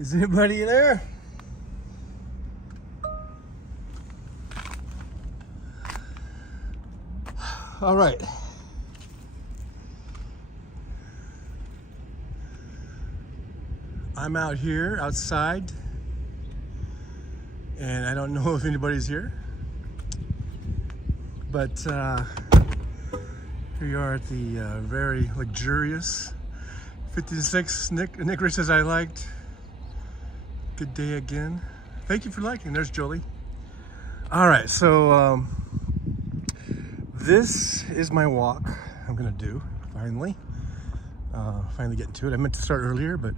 Is anybody there? All right. I'm out here outside, and I don't know if anybody's here, but here we are at the very luxurious 56 Nick says I liked. Good day again. Thank you for liking. There's Jolie. All right, so this is my walk I'm gonna do finally. Finally getting to it. I meant to start earlier, but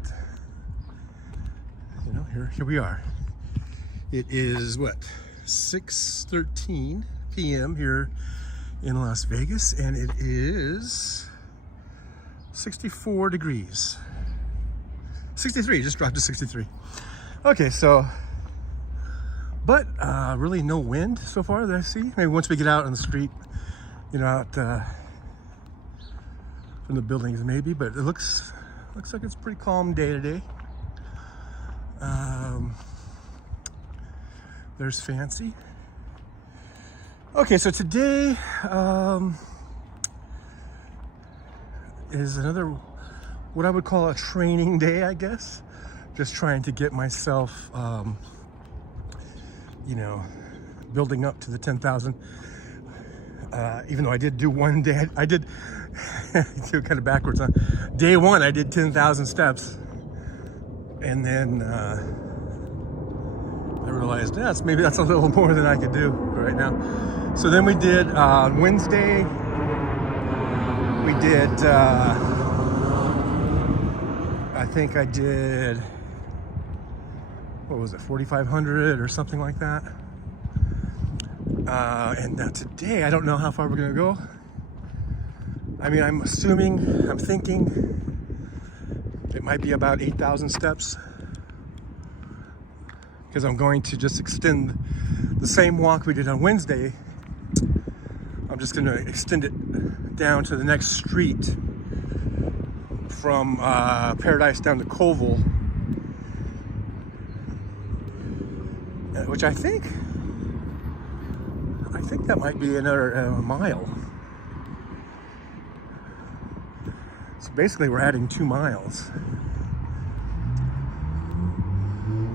you know, here we are. It is what, 6:13 p.m. here in Las Vegas, and it is 64 degrees. 63, just dropped to 63. Okay, so, but really no wind so far that I see. Maybe once we get out on the street, you know, out from the buildings maybe, but it looks like it's a pretty calm day today. There's Fancy. Okay, so today is another, what I would call a training day, I guess. Just trying to get myself, you know, building up to the 10,000. Even though I did do one day, I did do kind of backwards. Day one, I did 10,000 steps. And then I realized, yes, maybe that's a little more than I could do right now. So then we did, on Wednesday, we did, I think I did, what was it, 4,500 or something like that. And now today, I don't know how far we're gonna go. I mean, I'm thinking it might be about 8,000 steps, because I'm going to just extend the same walk we did on Wednesday. I'm just gonna extend it down to the next street from Paradise down to Colville, which I think that might be another mile. So basically we're adding 2 miles.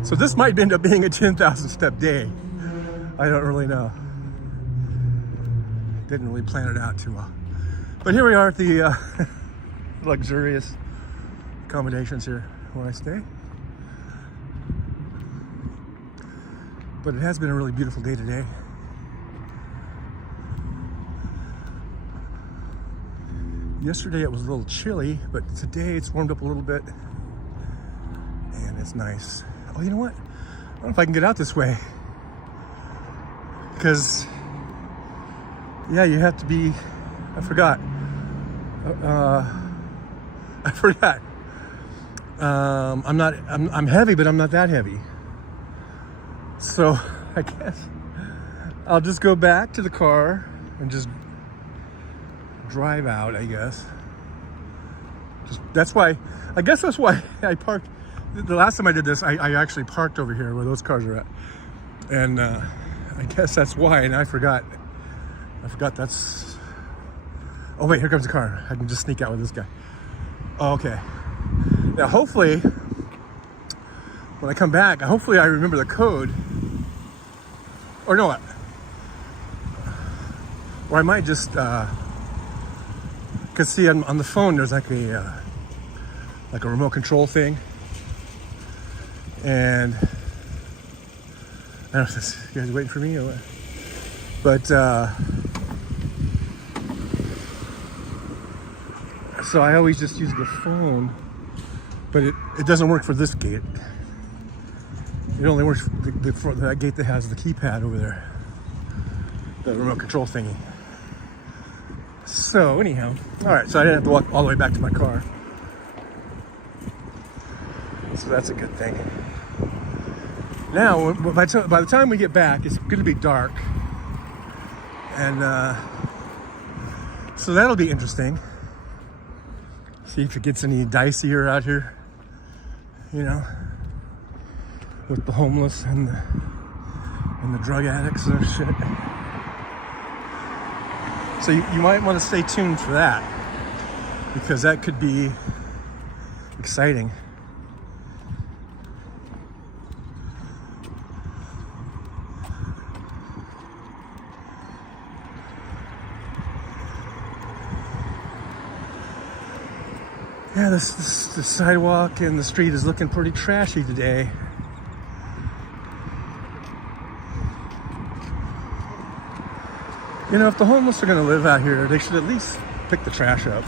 So this might end up being a 10,000 step day. I don't really know. Didn't really plan it out too well. But here we are at the luxurious accommodations here where I stay. But it has been a really beautiful day today. Yesterday it was a little chilly, but today it's warmed up a little bit and it's nice. Oh, you know what? I don't know if I can get out this way, because yeah, you have to be, I forgot. I'm heavy, but I'm not that heavy. So I guess I'll just go back to the car and just drive out, I guess. That's why I parked. The last time I did this, I actually parked over here where those cars are at. And I guess that's why, and I forgot that's, oh wait, here comes the car. I can just sneak out with this guy. Oh, okay. Now hopefully, when I come back, hopefully I remember the code. Or no, or I might just, because see, on the phone there's like a remote control thing, and I don't know if this, you guys waiting for me or what, but so I always just use the phone, but it doesn't work for this gate. It only works for that gate that has the keypad over there, the remote control thingy. So anyhow, all right, so I didn't have to walk all the way back to my car. So that's a good thing. Now, by the time we get back, it's going to be dark. And so that'll be interesting. See if it gets any dicier out here, you know. with the homeless and the drug addicts and shit. So you might want to stay tuned for that, because that could be exciting. Yeah, the sidewalk and the street is looking pretty trashy today. You know, if the homeless are going to live out here, they should at least pick the trash up.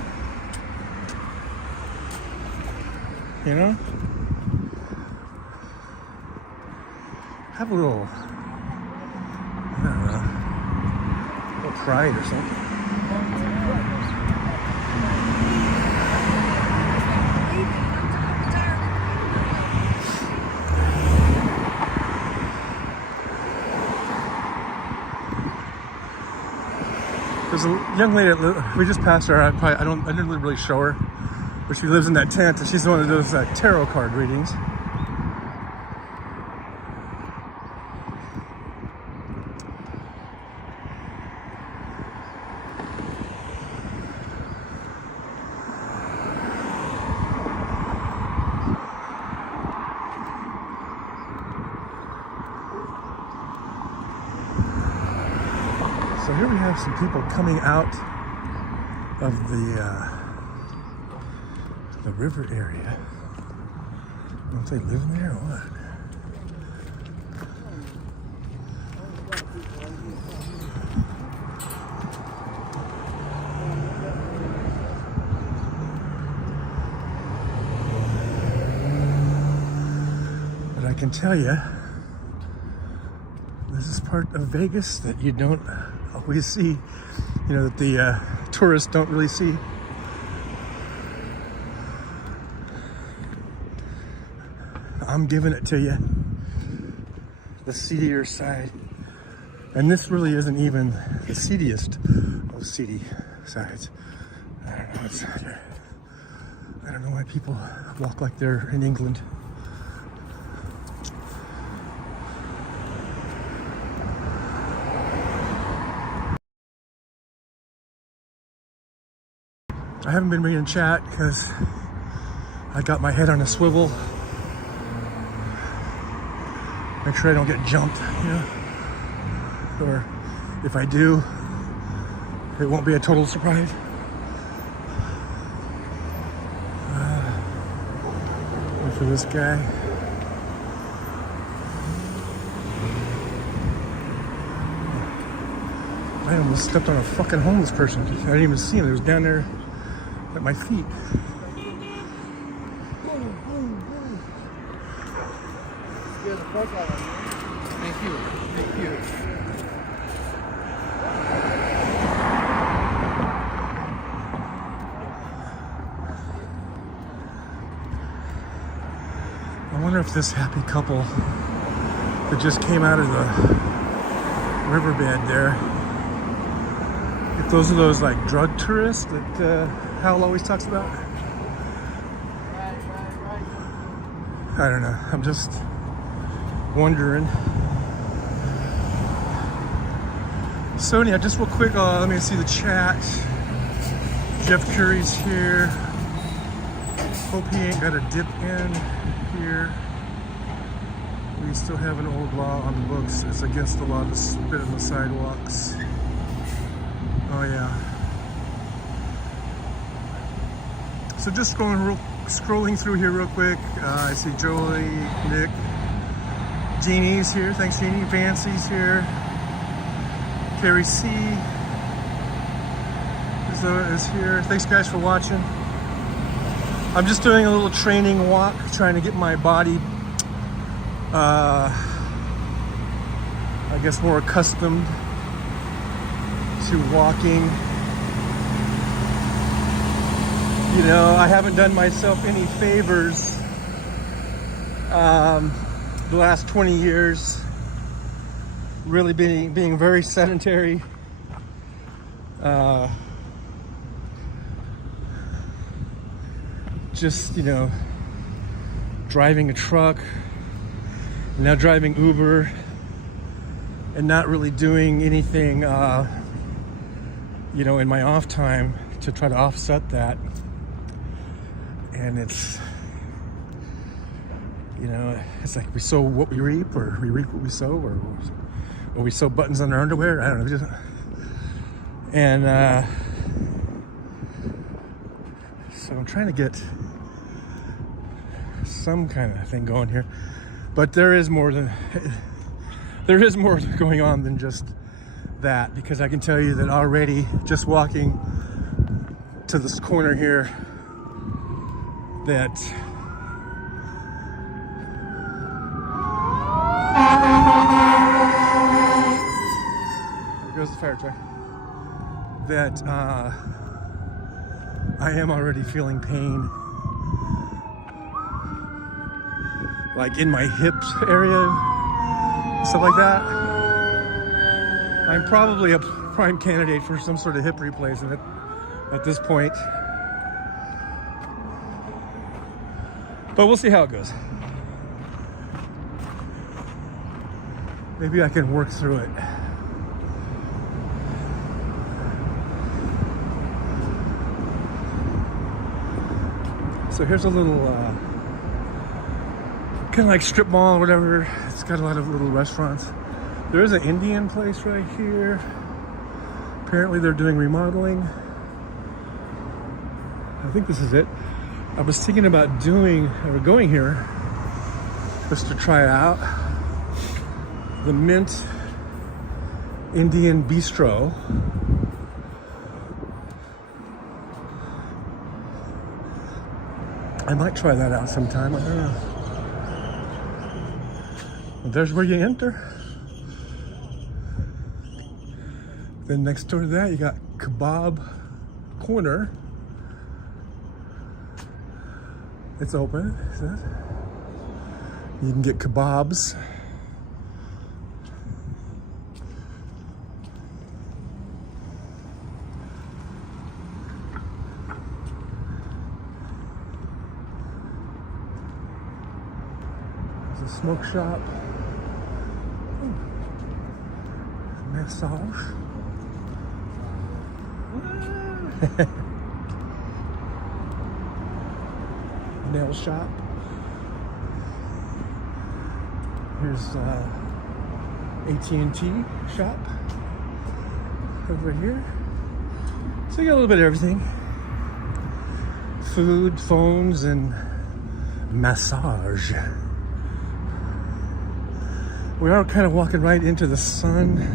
You know? Have a little, I don't know, a little pride or something. There's a young lady that we just passed her. I didn't really show her, but she lives in that tent, and she's the one that does tarot card readings. So here we have some people coming out of the river area. I don't know if they live there or what. But I can tell you, this is part of Vegas that you don't always see, you know, that the tourists don't really see. I'm giving it to you, the seedier side. And this really isn't even the seediest of seedy sides. I don't know what's out here. I don't know why people walk like they're in England. I haven't been reading chat because I got my head on a swivel. Make sure I don't get jumped, you know? Or if I do, it won't be a total surprise. Wait for this guy. I almost stepped on a fucking homeless person. I didn't even see him. He was down there at my feet. Thank you. Thank you. I wonder if this happy couple that just came out of the riverbed there, if those are those like drug tourists that Hal always talks about. I don't know. I'm just wondering. So anyhow, just real quick, let me see the chat. Jeff Curry's here. Hope he ain't got a dip in here. We still have an old law on the books. It's against the law to spit on the sidewalks. Oh yeah. So just scrolling through here real quick. I see Joey, Nick, Jeannie's here. Thanks, Jeannie. Vancy's here. Carrie C is here. Thanks, guys, for watching. I'm just doing a little training walk, trying to get my body, I guess, more accustomed to walking. You know, I haven't done myself any favors the last 20 years, really being very sedentary. Just, you know, driving a truck, now driving Uber and not really doing anything, you know, in my off time to try to offset that. And it's, you know, it's like we sow what we reap, or we reap what we sow, or we sew buttons on our underwear. I don't know. And so I'm trying to get some kind of thing going here, but there is more going on than just that, because I can tell you that already just walking to this corner here, that there goes the fire truck, that I am already feeling pain, like in my hips area, stuff like that. I'm probably a prime candidate for some sort of hip replacement at this point. But we'll see how it goes. Maybe I can work through it. So here's a little kind of like strip mall or whatever. It's got a lot of little restaurants. There is an Indian place right here. Apparently they're doing remodeling. I think this is it. I was thinking about going here just to try it out. The Mint Indian Bistro. I might try that out sometime. I don't know. Well, there's where you enter. Then next door to that, you got Kebab Corner. It's open, it says. You can get kebabs. There's a smoke shop. Massage. Nail shop. Here's AT&T shop over here. So you got a little bit of everything. Food, phones, and massage. We are kind of walking right into the sun.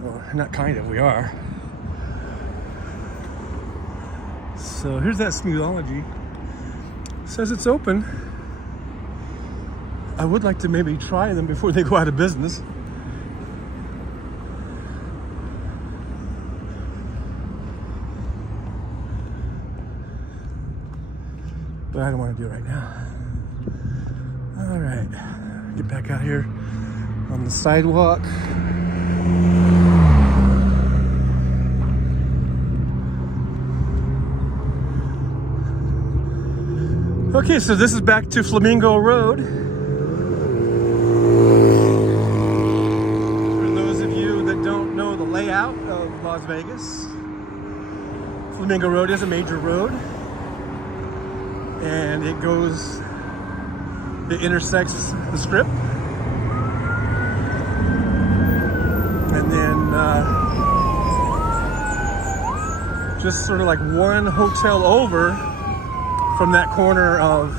Well, not kind of, we are. So here's that Smoothology. Says it's open. I would like to maybe try them before they go out of business. But I don't want to do it right now. All right, get back out here on the sidewalk. Okay, so this is back to Flamingo Road. For those of you that don't know the layout of Las Vegas, Flamingo Road is a major road, and it intersects the Strip, and then just sort of like one hotel over from that corner of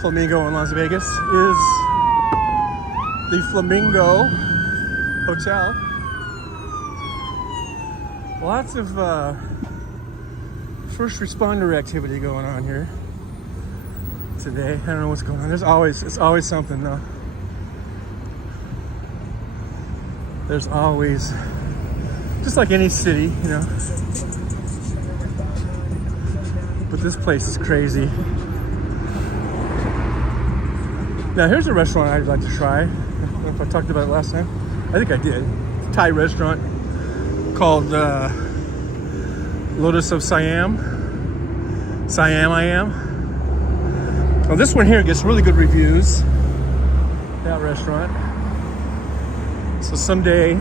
Flamingo in Las Vegas is the Flamingo Hotel. Lots of first responder activity going on here today. I don't know what's going on. It's always something though. There's always, just like any city, you know. But this place is crazy. Now here's a restaurant I'd like to try. I don't know if I talked about it last time. I think I did. Thai restaurant called Lotus of Siam. I am. Well, this one here gets really good reviews. That restaurant. So someday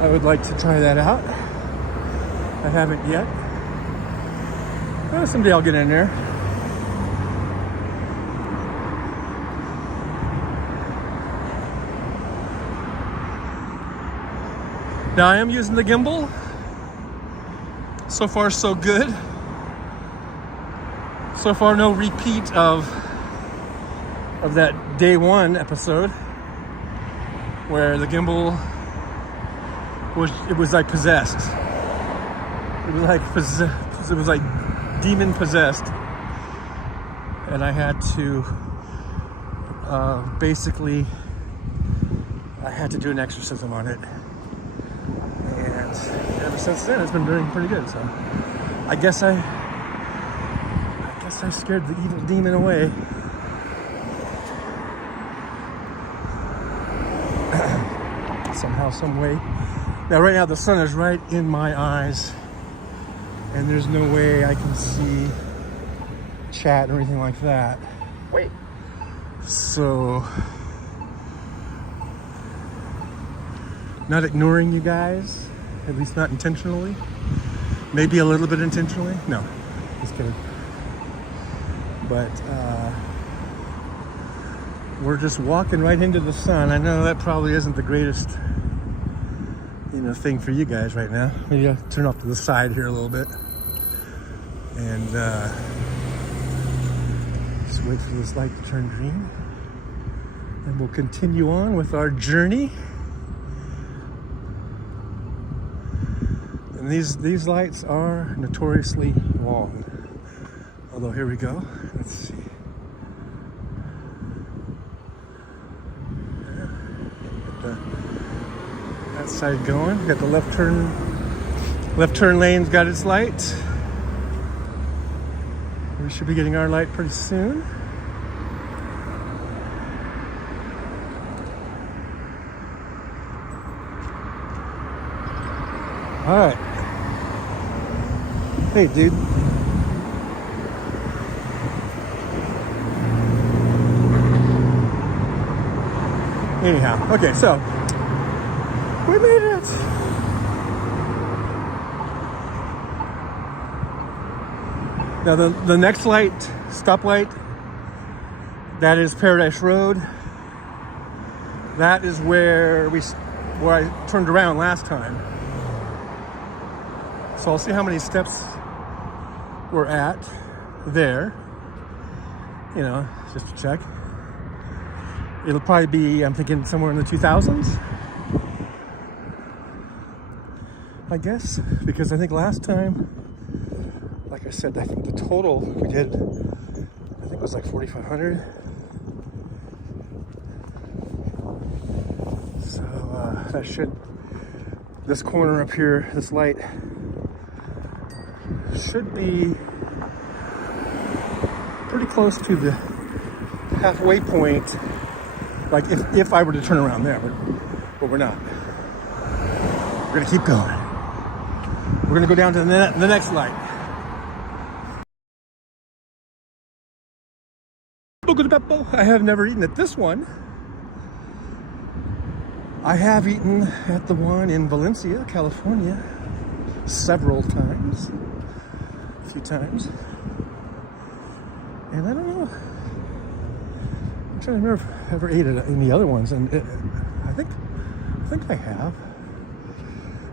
I would like to try that out. I haven't yet. Someday I'll get in there. Now I am using the gimbal. So far, so good. So far, no repeat of that day one episode where the gimbal was like possessed. It was like demon possessed, and I had to basically I had to do an exorcism on it. And ever since then, it's been doing pretty good. So I guess I scared the evil demon away. Somehow, some way. Now, right now, the sun is right in my eyes, and there's no way I can see chat or anything like that. Wait. So, not ignoring you guys, at least not intentionally. Maybe a little bit intentionally. No, just kidding. But we're just walking right into the sun. I know that probably isn't the greatest, thing for you guys right now. Maybe I'll turn off to the side here a little bit, and just wait for this light to turn green, and we'll continue on with our journey. And these lights are notoriously long. Although, here we go. Let's see. Got that side going. Got the left turn lane's got its light. We should be getting our light pretty soon. All right. Hey, dude. Anyhow, okay, so we made it. Now the next light, stoplight, that is Paradise Road. That is where I turned around last time. So I'll see how many steps we're at there. Just to check. It'll probably be, I'm thinking, somewhere in the 2000s. I guess, because I think last time, like I said, I think the total we did, I think it was like 4,500. So that should, this corner up here, this light, should be pretty close to the halfway point. Like if I were to turn around there, but we're not. We're gonna keep going. We're gonna go down to the next light. I have never eaten at this one. I have eaten at the one in Valencia, California, several times, a few times, and I don't know. I'm trying to remember if I ever ate it in the other ones, and I think I have,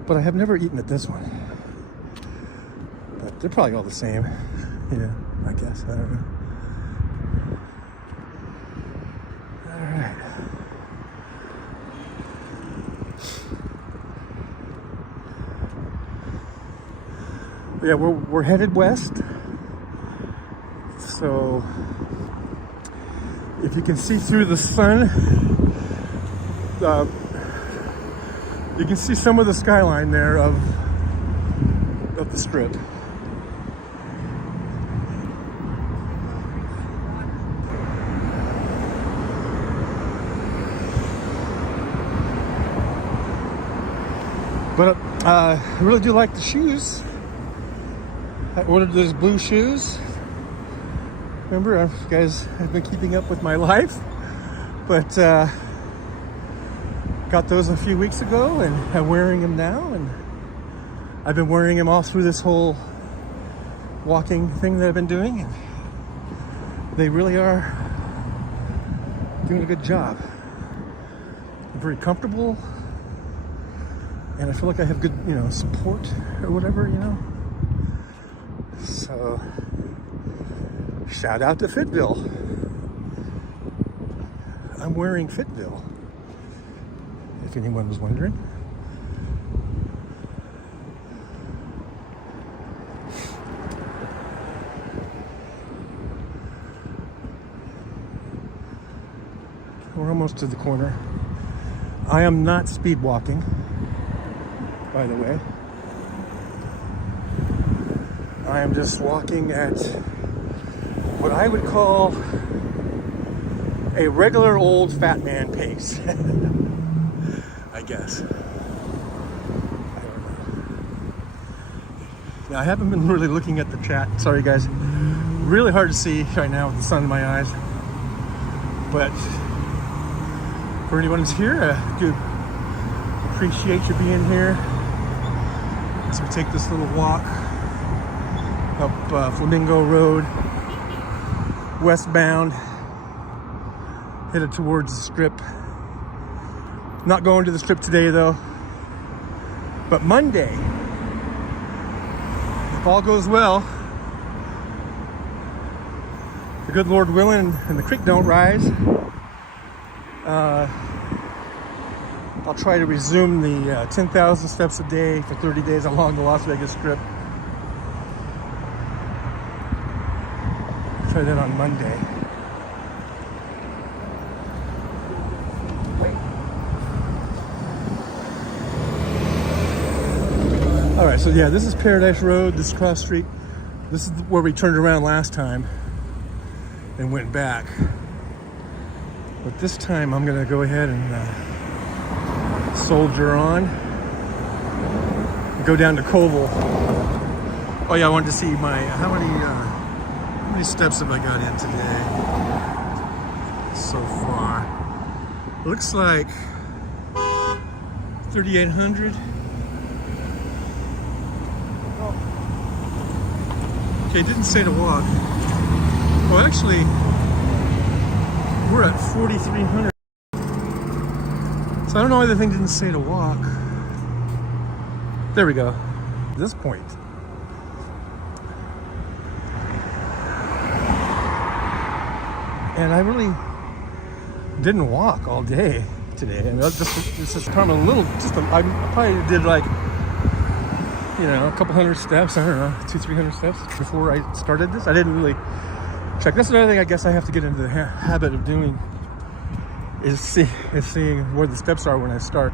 but I have never eaten at this one. But they're probably all the same. Yeah, I guess. I don't know. All right. Yeah, we're headed west. So if you can see through the sun, you can see some of the skyline there of the strip. But I really do like the shoes. I ordered those blue shoes. Remember, you guys have been keeping up with my life, but got those a few weeks ago, and I'm wearing them now, and I've been wearing them all through this whole walking thing that I've been doing, and they really are doing a good job. I'm very comfortable, and I feel like I have good, support or whatever, So, shout out to Fitville. I'm wearing Fitville, if anyone was wondering. We're almost to the corner. I am not speed walking, by the way. I am just walking at what I would call a regular old fat man pace. I guess. I don't know. Now, I haven't been really looking at the chat. Sorry, guys. Really hard to see right now with the sun in my eyes. But for anyone who's here, I do appreciate you being here as we take this little walk up Flamingo Road, westbound, headed towards the Strip. Not going to the Strip today though, but Monday, if all goes well, the good Lord willing and the creek don't rise, I'll try to resume the 10,000 steps a day for 30 days along the Las Vegas Strip. Try that on Monday. All right, so yeah, this is Paradise Road, this is Cross Street. This is where we turned around last time and went back. But this time I'm gonna go ahead and soldier on. Go down to Koval. Oh yeah, I wanted to see my, how many steps have I got in today so far? Looks like 3,800. Okay, it didn't say to walk. Well, actually, we're at 4,300. So I don't know why the thing didn't say to walk. There we go. At this point. And I really didn't walk all day today. I mean, this is kind of a little, I probably did like, a couple hundred steps, I don't know, 200-300 steps before I started this. I didn't really check. That's another thing I guess I have to get into the habit of doing, is seeing where the steps are when I start.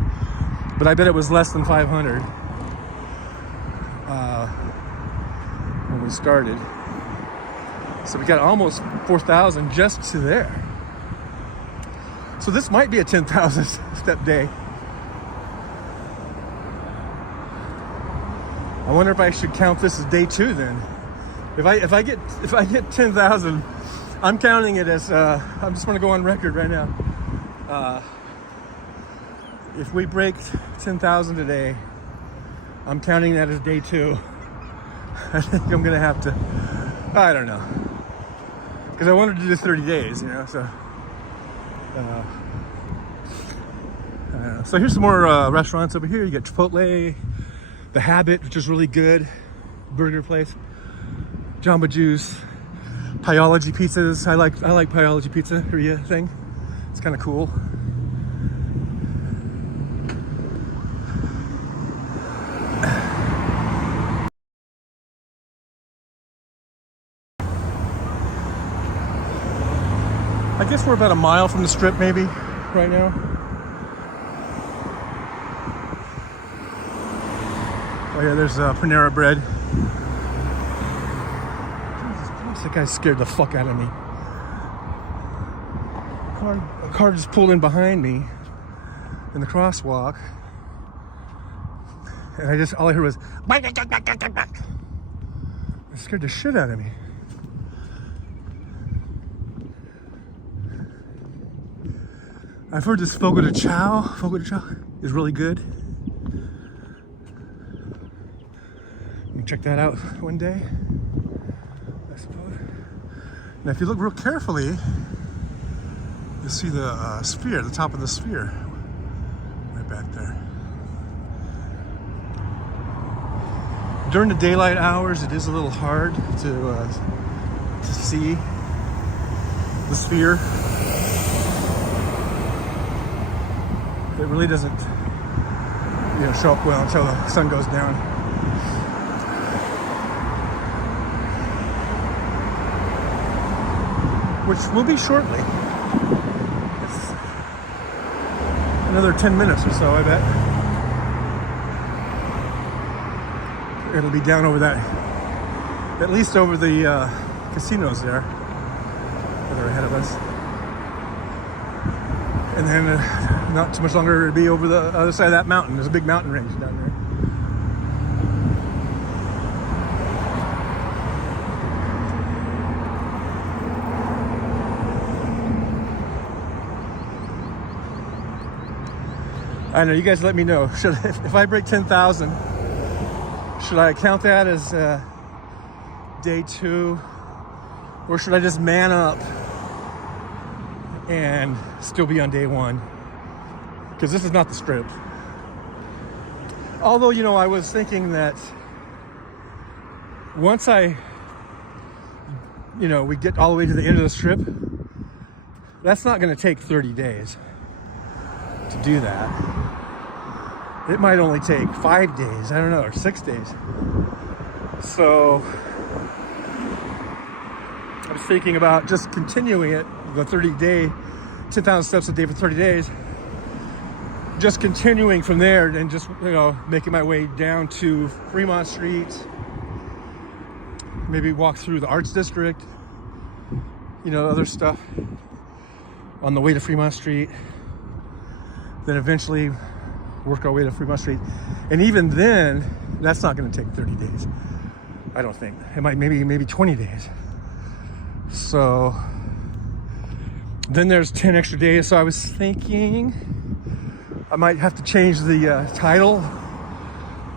But I bet it was less than 500 when we started. So we got almost 4,000 just to there. So this might be a 10,000 step day. I wonder if I should count this as day 2 then. If I get 10,000, I'm counting it as I'm just going to go on record right now. If we break 10,000 today, I'm counting that as day 2. I think I'm gonna have to. I don't know, because I wanted to do 30 days, So. So here's some more restaurants over here. You got Chipotle, The Habit, which is really good, burger place. Jamba Juice, Pyology Pizzas. I like Pyology Pizzeria thing. It's kind of cool. I guess we're about a mile from the Strip, maybe, right now. Oh yeah, there's Panera Bread. Jesus, that guy scared the fuck out of me. A car just pulled in behind me in the crosswalk, and all I heard was it scared the shit out of me. I've heard this Fogo de Chao is really good. You can check that out one day, I suppose. Now, if you look real carefully, you'll see the sphere, the top of the sphere, right back there. During the daylight hours, it is a little hard to see the sphere. It really doesn't, show up well until the sun goes down. Which will be shortly. It's another 10 minutes or so, I bet. It'll be down over that, at least over the casinos there that are ahead of us. And then not too much longer, it'll be over the other side of that mountain. There's a big mountain range down there. I know, you guys let me know. If I break 10,000, should I count that as day 2? Or should I just man up and still be on day 1? Because this is not the Strip. Although, I was thinking that once we get all the way to the end of the Strip, that's not going to take 30 days to do that. It might only take 5 days, I don't know, or 6 days. So I was thinking about just continuing it, the 30-day, 10,000 steps a day for 30 days, just continuing from there and just, making my way down to Fremont Street, maybe walk through the Arts District, other stuff on the way to Fremont Street, then eventually work our way to Fremont Street. And even then, that's not going to take 30 days. I don't think. It might maybe 20 days. So then there's 10 extra days. So I was thinking I might have to change the title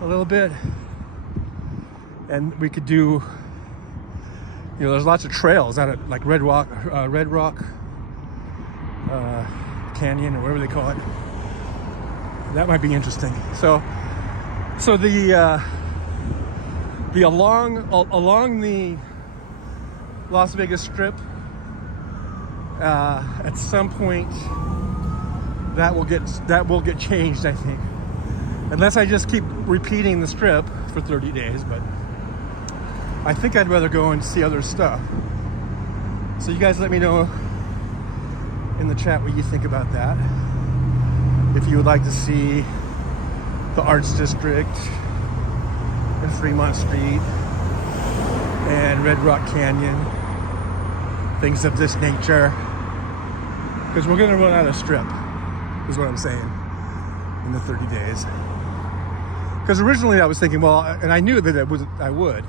a little bit. And we could do, there's lots of trails out at like Red Rock Canyon, or whatever they call it. That might be interesting. So the along the Las Vegas Strip, at some point that will get changed, I think, unless I just keep repeating the Strip for 30 days. But I think I'd rather go and see other stuff. So you guys let me know in the chat what you think about that. If you would like to see the Arts District and Fremont Street and Red Rock Canyon, things of this nature, because we're going to run out of Strip, is what I'm saying, in the 30 days. Because originally I was thinking, well, and I knew that I would,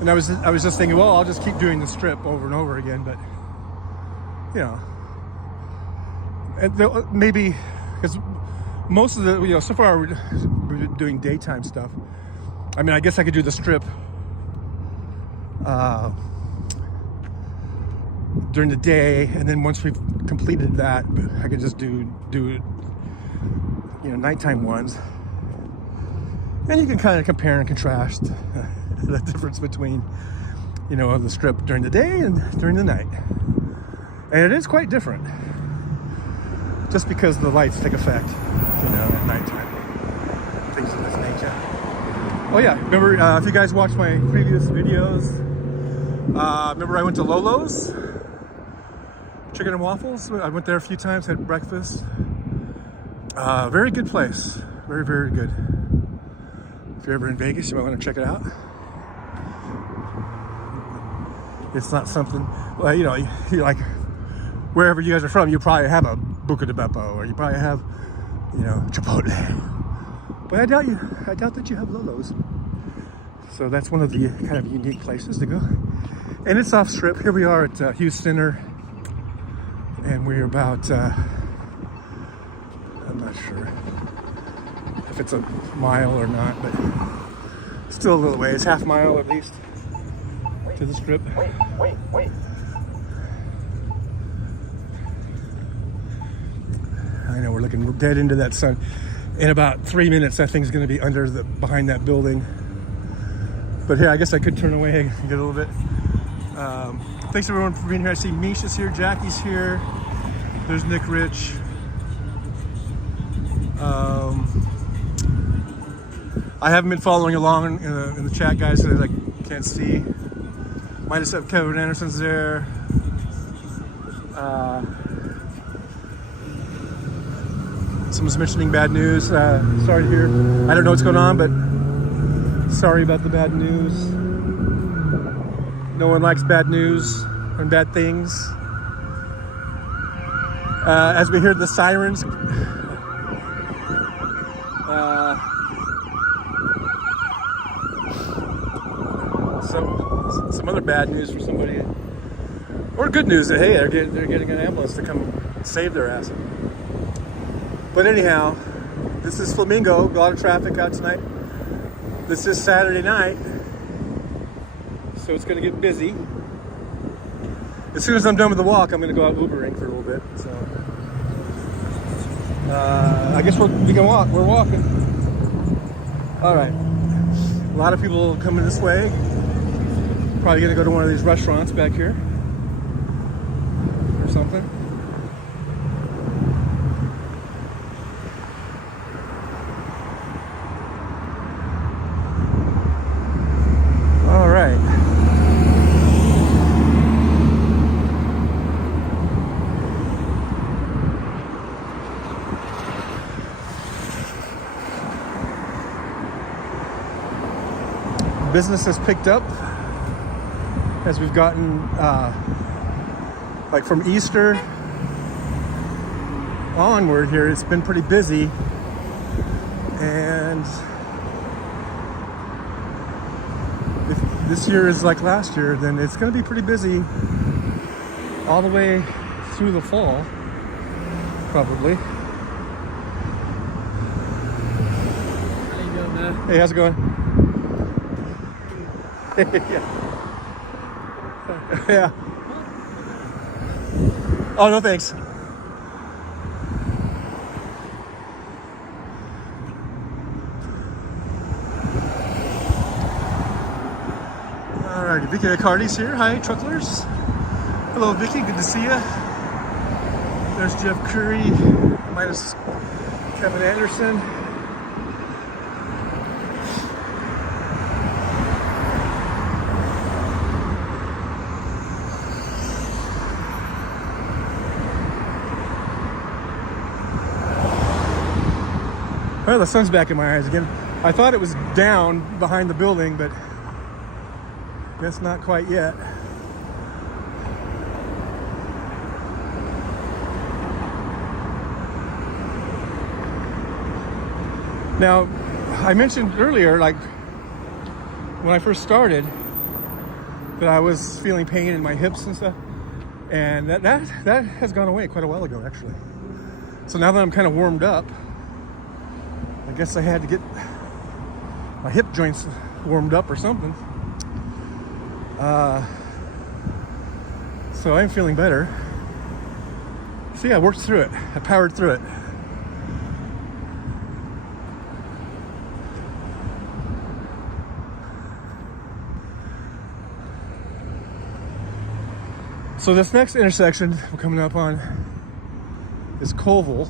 and I was just thinking, well, I'll just keep doing the Strip over and over again, but and maybe. Because most of the, so far we're doing daytime stuff. I mean, I guess I could do the Strip during the day, and then once we've completed that, I could just do nighttime ones. And you can kind of compare and contrast the difference between, the Strip during the day and during the night. And it is quite different. Just because the lights take effect, at nighttime, things of this nature. Oh yeah, remember if you guys watched my previous videos, remember I went to Lolo's Chicken and Waffles. I went there a few times, had breakfast. Very good place, very, very good. If you're ever in Vegas, you might want to check it out. It's not something, well, you like wherever you guys are from, you probably have a Buca de Beppo, or you probably have, Chipotle. But I doubt that you have Lolo's. So that's one of the kind of unique places to go. And it's off Strip. Here we are at Hughes Center, and we're about not sure if it's a mile or not, but still a little ways, half mile at least to the strip. Wait. I know we're looking dead into that sun. In about 3 minutes, that thing's going to be behind that building. But here, I guess I could turn away and get a little bit. Thanks everyone for being here. I see Misha's here, Jackie's here. There's Nick Rich. I haven't been following along in the chat, guys, so I can't see. Minus up Kevin Anderson's there. Someone's mentioning bad news. Sorry to hear. I don't know what's going on, but sorry about the bad news. No one likes bad news and bad things. As we hear the sirens, some other bad news for somebody, or good news that hey, they're getting an ambulance to come save their ass. But anyhow, this is Flamingo. A lot of traffic out tonight. This is Saturday night, so it's going to get busy. As soon as I'm done with the walk, I'm going to go out Ubering for a little bit. So I guess we can walk. We're walking. All right. A lot of people coming this way. Probably going to go to one of these restaurants back here or something. All right. Business has picked up as we've gotten like from Easter onward here. It's been pretty busy, and if this year is like last year, then it's going to be pretty busy all the way through the fall, probably. How you doing, man? Hey, how's it going? Yeah. Yeah. Oh, no thanks. Alrighty, Vicky Accardi's here. Hi, trucklers. Hello, Vicky. Good to see you. There's Jeff Curry, minus Kevin Anderson. Well, the sun's back in my eyes again. I thought it was down behind the building, but guess not quite yet. Now, I mentioned earlier, like when I first started, that I was feeling pain in my hips and stuff, and that has gone away quite a while ago, actually. So now that I'm kind of warmed up, I guess I had to get my hip joints warmed up or something. So I'm feeling better. See, I worked through it. I powered through it. So this next intersection we're coming up on is Colville.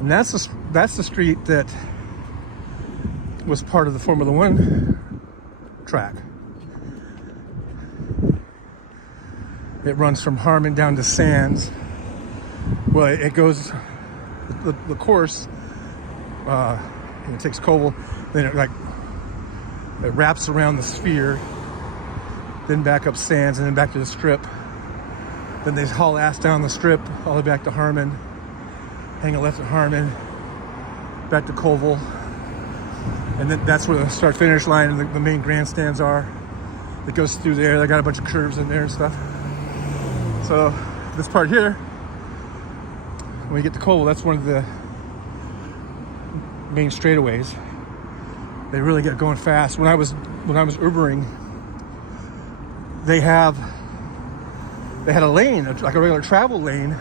And that's the street that was part of the Formula One track. It runs from Harmon down to Sands. Well, it goes, the course, it takes Colville, then it wraps around the sphere, then back up Sands, and then back to the strip. Then they haul ass down the strip all the way back to Harmon. Hang a left at Harmon, back to Colville, and then that's where the start-finish line and the main grandstands are. It goes through there. They got a bunch of curves in there and stuff. So this part here, when you get to Koval, that's one of the main straightaways. They really get going fast. When I was Ubering, they had a lane, like a regular travel lane,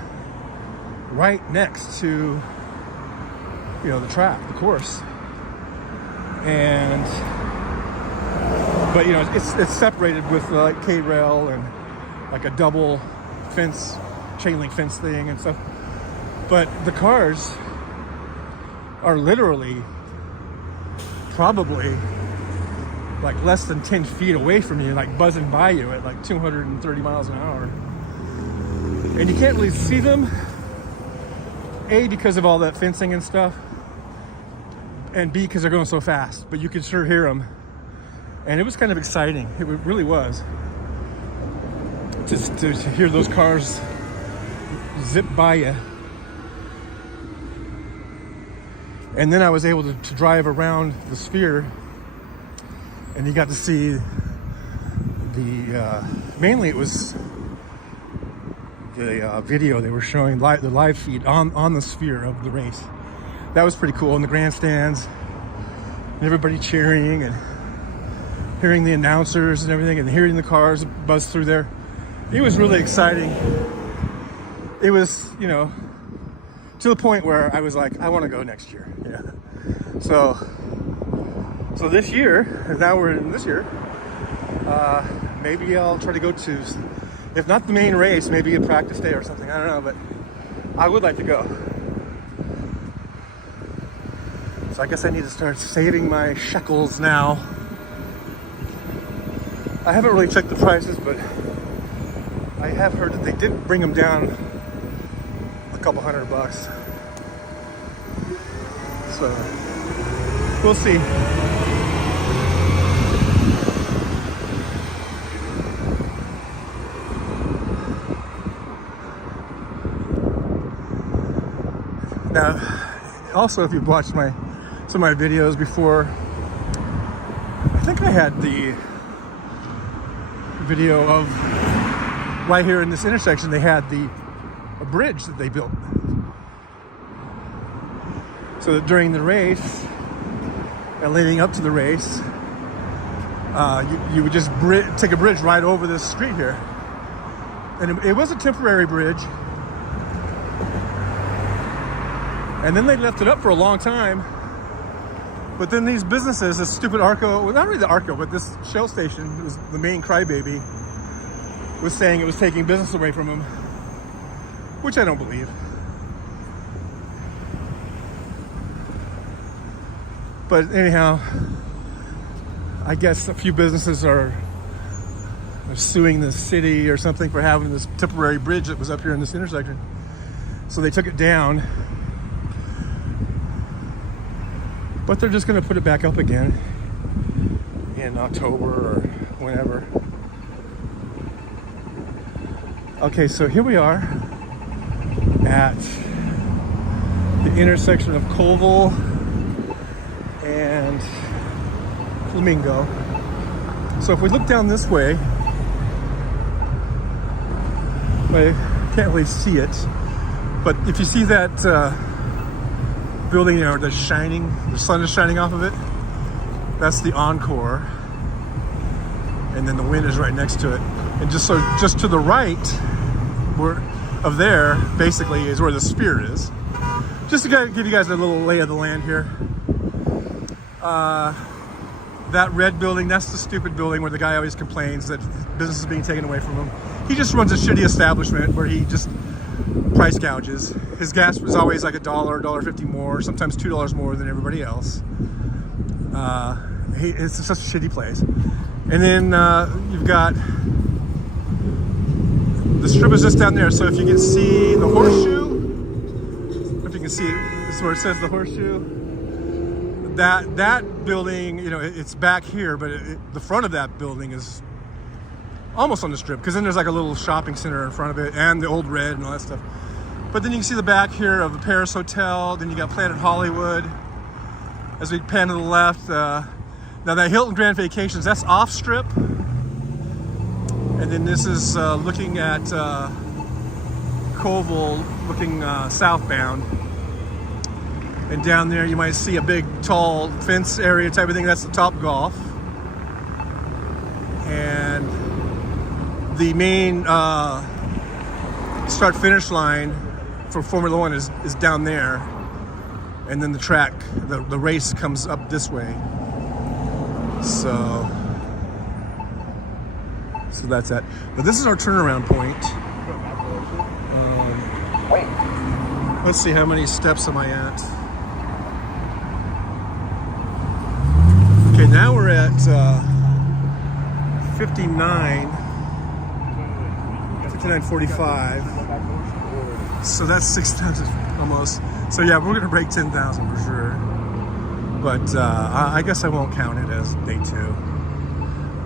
right next to, you know, the track, the course. But you know, it's separated with like K-rail and like a double fence, chain link fence thing and stuff. But the cars are literally probably like less than 10 feet away from you, like buzzing by you at like 230 miles an hour. And you can't really see them, A, because of all that fencing and stuff, and B, because they're going so fast, but you can sure hear them. And it was kind of exciting. It really was. Just to hear those cars zip by you. And then I was able to drive around the sphere, and you got to see the, mainly it was the video they were showing, the live feed on the sphere of the race. That was pretty cool. In the grandstands, and everybody cheering and hearing the announcers and everything, and hearing the cars buzz through there. It was really exciting. It was, you know, to the point where I was like, I want to go next year. Yeah. So this year, now we're in this year, maybe I'll try to go to, if not the main race, maybe a practice day or something. I don't know, but I would like to go. So I guess I need to start saving my shekels now. I haven't really checked the prices, but I have heard that they did bring them down a couple $100. So we'll see. Now, also, if you've watched some of my videos before, I think I had the video of right here in this intersection. They had a bridge that they built, so that during the race and leading up to the race, you would just take a bridge right over this street here, and it was a temporary bridge. And then they left it up for a long time. But then these businesses, this stupid Arco, well, not really the Arco, but this Shell station, was the main crybaby, was saying it was taking business away from them, which I don't believe. But anyhow, I guess a few businesses are suing the city or something for having this temporary bridge that was up here in this intersection. So they took it down. But they're just going to put it back up again in October or whenever. Okay, so here we are at the intersection of Koval and Flamingo. So if we look down this way, I can't really see it, but if you see that building, you know, the sun is shining off of it, that's the Encore, and then the wind is right next to it. And just to the right of there basically is where the sphere is. Just to give you guys a little lay of the land here. That red building, that's the stupid building where the guy always complains that business is being taken away from him. He just runs a shitty establishment where he just price gouges. His gas was always like $1, $1.50 more, sometimes $2 more than everybody else. It's such a shitty place. And then you've got the strip is just down there. So if you can see the horseshoe, if you can see it, this is where it says the horseshoe. That building, you know, it's back here, but the front of that building is almost on the strip, because then there's like a little shopping center in front of it, and the Old Red and all that stuff. But then you can see the back here of the Paris Hotel. Then you got Planet Hollywood. As we pan to the left, now that Hilton Grand Vacations, that's off strip. And then this is looking at Koval looking southbound. And down there you might see a big tall fence area type of thing. That's the Top Golf. And the main start finish line for Formula One is down there. And then the track, the race comes up this way. So that's that. But this is our turnaround point. Let's see, how many steps am I at? Okay, now we're at 59:45. So that's 6 times almost. So yeah, we're gonna break 10,000 for sure. But I guess I won't count it as day 2.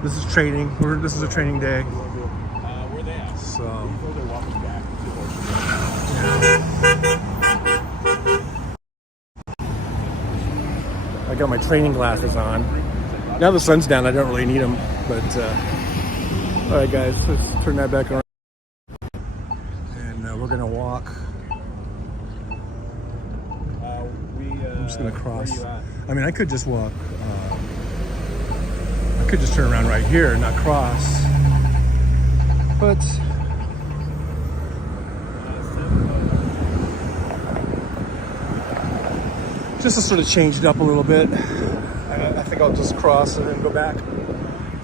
This is training. This is a training day. Where they at? So They're walking back. I got my training glasses on. Now the sun's down, I don't really need them. But all right, guys, let's turn that back on. And we're gonna walk. I'm just gonna cross. I mean, I could just walk. I could just turn around right here and not cross. But just to sort of change it up a little bit, I think I'll just cross and then go back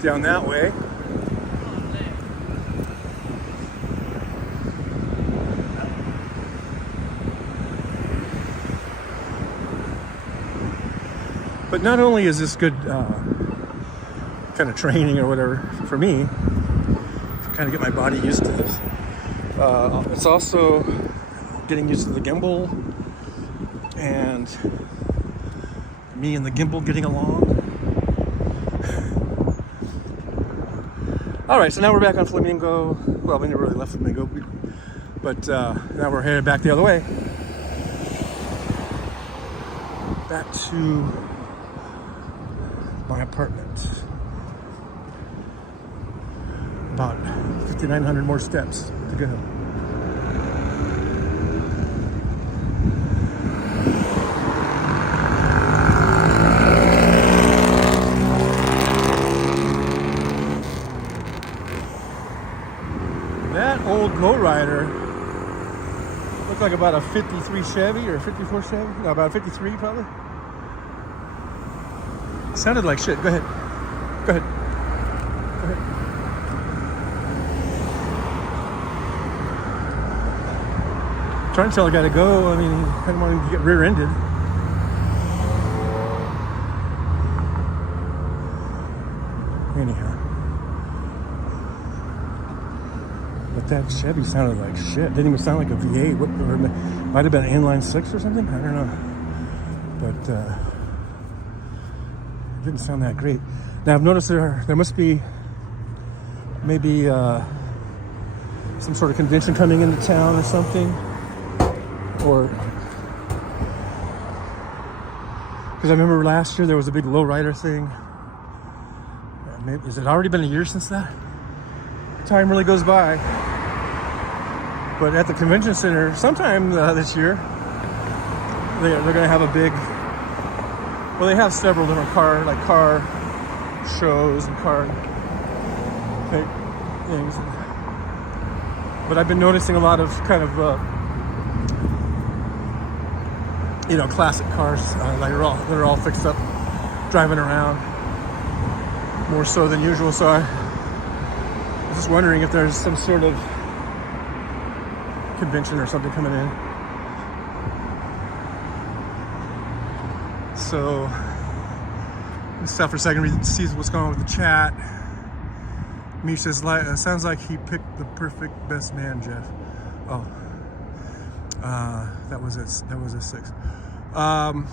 down that way. But not only is this good kind of training or whatever for me to kind of get my body used to this, it's also getting used to the gimbal and me and the gimbal getting along. All right, so now we're back on Flamingo. Well, we never really left Flamingo, but now we're headed back the other way. Back to my apartment. About 5,900 more steps to go. That old lowrider looked like about a 53 Chevy or a 54 Chevy. No, about a 53 probably. Sounded like shit. Go ahead. Go ahead. Go ahead. Trying to tell a guy to go. I mean, I don't want him to get rear-ended. Anyhow. But that Chevy sounded like shit. Didn't even sound like a V8. Or it might have been an inline 6 or something. I don't know. But it didn't sound that great. Now I've noticed there must be maybe some sort of convention coming into town or something, or because I remember last year there was a big lowrider thing. Maybe, has it already been a year since that? Time really goes by. But at the convention center, sometime this year, they're going to have a big. Well, they have several different car shows and car things. But I've been noticing a lot of kind of, classic cars that are all fixed up, driving around more so than usual. So I was just wondering if there's some sort of convention or something coming in. So let's stop for a second, read, see what's going on with the chat. Mish says, sounds like he picked the perfect best man, Jeff. Oh, that was it. That was a 6. Yeah,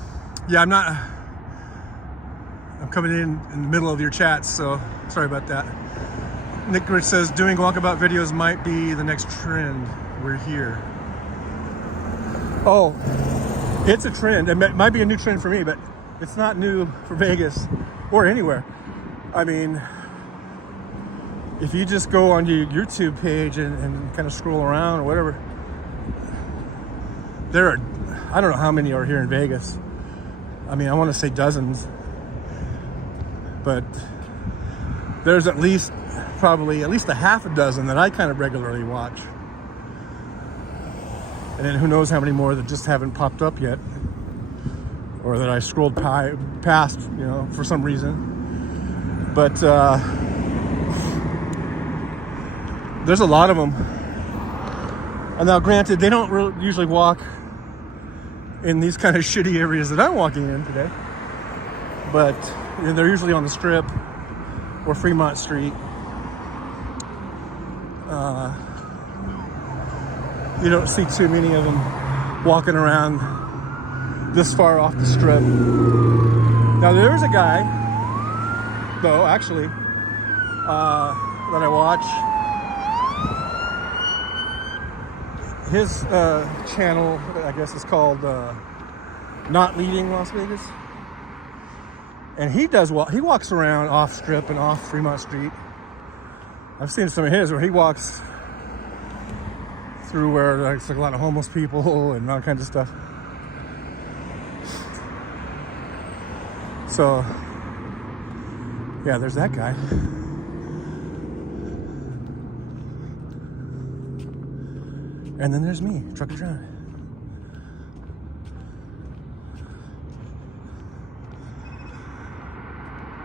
I'm coming in the middle of your chat, so sorry about that. Nick Rich says, doing walkabout videos might be the next trend. We're here. Oh, it's a trend. It might be a new trend for me, but it's not new for Vegas or anywhere. I mean, if you just go on your YouTube page and kind of scroll around or whatever, there are, I don't know how many are here in Vegas. I mean, I want to say dozens, but there's probably at least a half a dozen that I kind of regularly watch. And then who knows how many more that just haven't popped up yet, or that I scrolled past, you know, for some reason. But there's a lot of them. And now, granted, they don't usually walk in these kind of shitty areas that I'm walking in today, but they're usually on the Strip or Fremont Street. You don't see too many of them walking around this far off the Strip. Now, there's a guy, though, actually, that I watch. His channel, I guess, is called Not Leading Las Vegas. And he walks around off Strip and off Fremont Street. I've seen some of his where he walks through where there's like a lot of homeless people and all kinds of stuff. So, yeah, there's that guy. And then there's me, trucking around.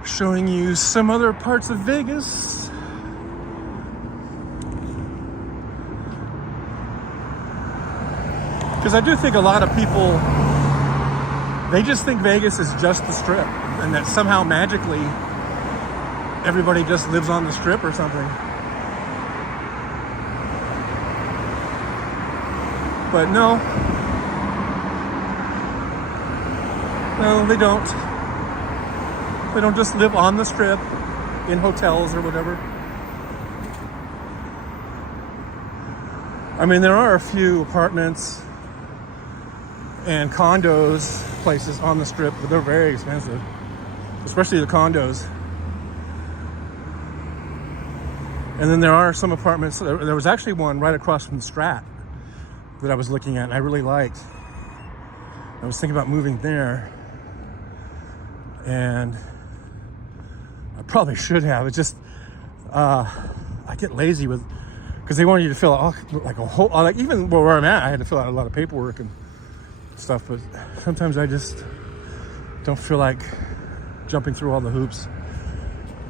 Showing you some other parts of Vegas. Because I do think a lot of people, they just think Vegas is just the Strip, and that somehow magically everybody just lives on the Strip or something. But no, they don't. They don't just live on the Strip in hotels or whatever. I mean, there are a few apartments and condos places on the Strip, but they're very expensive, especially the condos. And then there are some apartments. There was actually one right across from the Strat that I was looking at and I really liked. I was thinking about moving there, and I probably should have. It's just I get lazy with, because they want you to fill out like a whole, like even where I'm at, I had to fill out a lot of paperwork and stuff, but sometimes I just don't feel like jumping through all the hoops.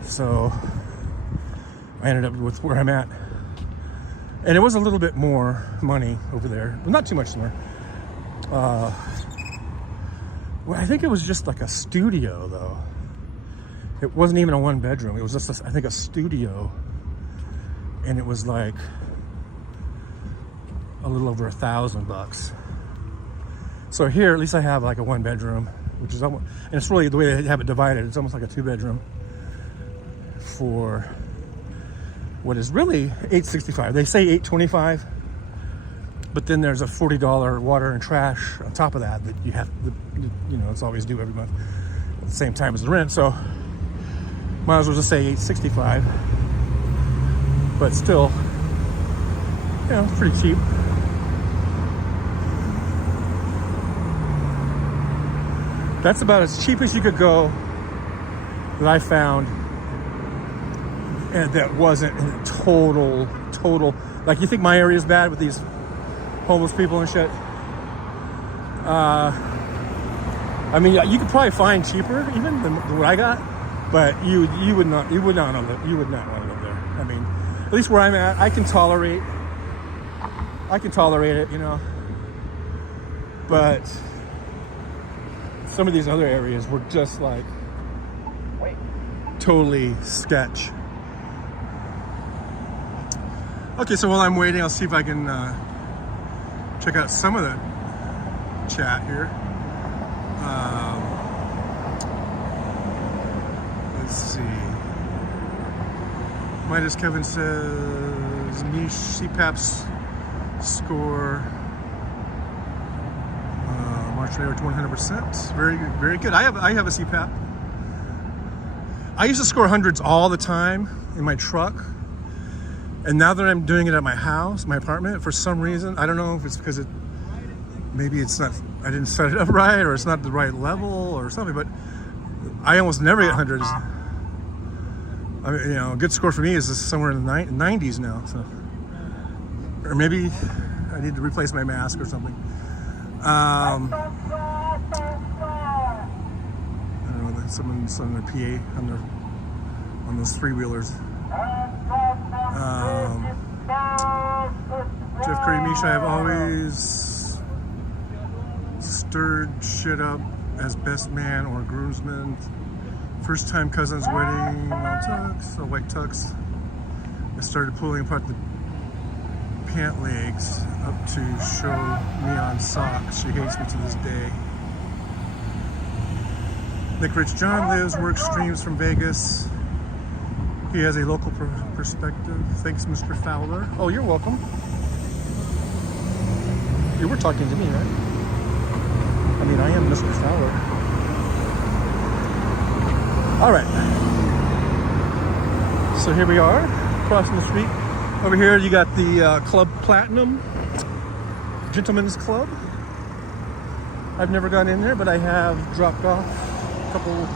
So I ended up with where I'm at. And it was a little bit more money over there. Well, not too much more. Well, I think it was just like a studio, though. It wasn't even a one bedroom. It was just, I think, a studio. And it was like a little over $1,000. So here, at least I have like a one bedroom, which is almost, and it's really the way they have it divided. It's almost like a two bedroom for what is really $865. They say $825, but then there's a $40 water and trash on top of that you have to, you know, it's always due every month at the same time as the rent. So might as well just say $865, but still, you know, pretty cheap. That's about as cheap as you could go that I found. And that wasn't total, like, you think my area is bad with these homeless people and shit? I mean, you could probably find cheaper even than what I got, but you would not want to live there. I mean, at least where I'm at, I can tolerate it, you know. But some of these other areas were just like totally sketch. Okay, so while I'm waiting, I'll see if I can check out some of the chat here. Let's see. Midas Kevin says niche CPAP's score March rate to 100%. Very good, very good. I have a CPAP. I used to score hundreds all the time in my truck. And now that I'm doing it at my house, my apartment, for some reason, I don't know if it's because maybe it's not, I didn't set it up right, or it's not the right level or something, but I almost never hit hundreds. I mean, you know, a good score for me is just somewhere in the 90s now. So, or maybe I need to replace my mask or something. I don't know. Someone's on their PA on those three-wheelers. Jeff Curry, Misha, I've always stirred shit up as best man or groomsman. First time cousin's wedding, no tux, or white tux. I started pulling apart the pant legs up to show neon socks. She hates me to this day. Nick Rich John lives, works, streams from Vegas. He has a local perspective. Thanks, Mr. Fowler. Oh, you're welcome. You were talking to me, right? I mean, I am Mr. Fowler. All right. So here we are, crossing the street. Over here, you got the Club Platinum, Gentlemen's Club. I've never gone in there, but I have dropped off a couple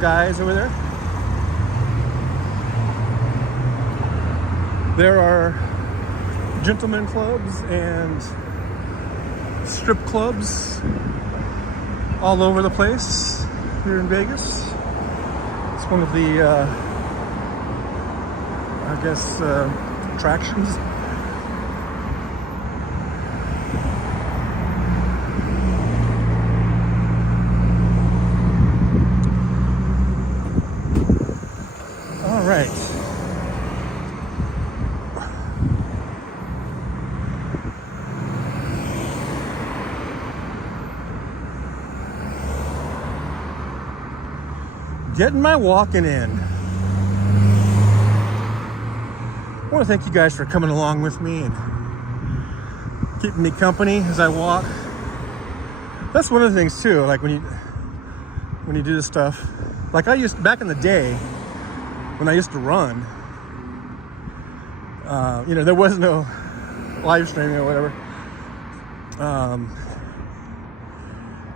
guys over there. There are gentlemen clubs and strip clubs all over the place here in Vegas. It's one of the, I guess, attractions. All right. Getting my walking in. I want to thank you guys for coming along with me and keeping me company as I walk. That's one of the things too, like when you do this stuff. Like I used back in the day when I used to run, you know, there was no live streaming or whatever.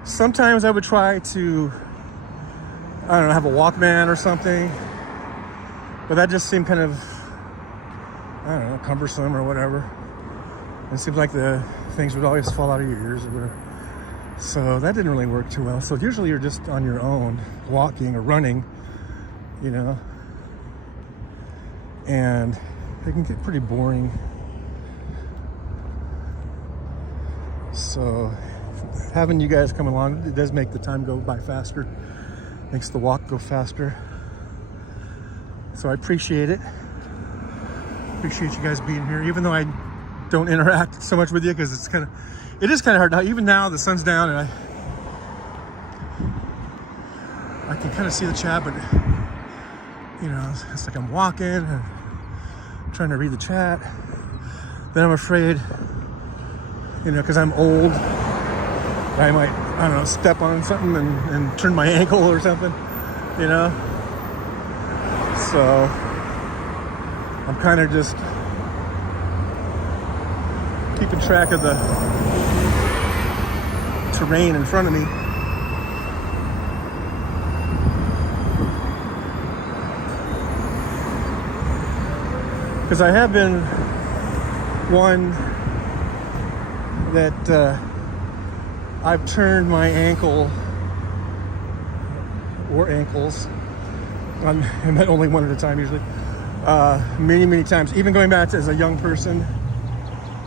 Sometimes I would try to, I don't know, have a Walkman or something, but that just seemed kind of, I don't know, cumbersome or whatever. It seemed like the things would always fall out of your ears or whatever. So that didn't really work too well. So usually you're just on your own, walking or running, you know, and it can get pretty boring. So having you guys come along, it does make the time go by faster. Makes the walk go faster. So I appreciate it. Appreciate you guys being here, even though I don't interact so much with you, because it is kind of hard now. Even now the sun's down and I can kind of see the chat, but you know, it's like I'm walking and trying to read the chat. Then I'm afraid, you know, because I'm old, I might, I don't know, step on something and turn my ankle or something, you know? So I'm kind of just keeping track of the terrain in front of me. Because I have been one that I've turned my ankle or ankles, and only one at a time usually, many times, even going back to as a young person,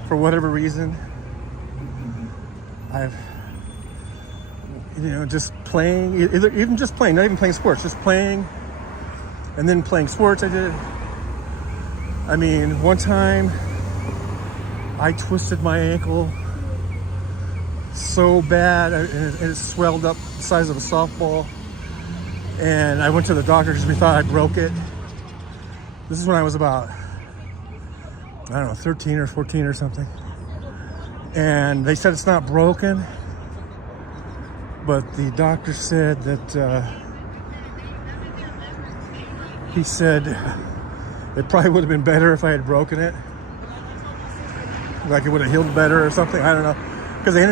for whatever reason. I've, you know, just playing, even just playing, not even playing sports, just playing, and then playing sports. I mean, one time I twisted my ankle so bad, and it swelled up the size of a softball, and I went to the doctor because we thought I broke it. This is when I was about, I don't know, 13 or 14 or something, and they said it's not broken, but the doctor said that he said it probably would have been better if I had broken it, like it would have healed better or something. I don't know. because they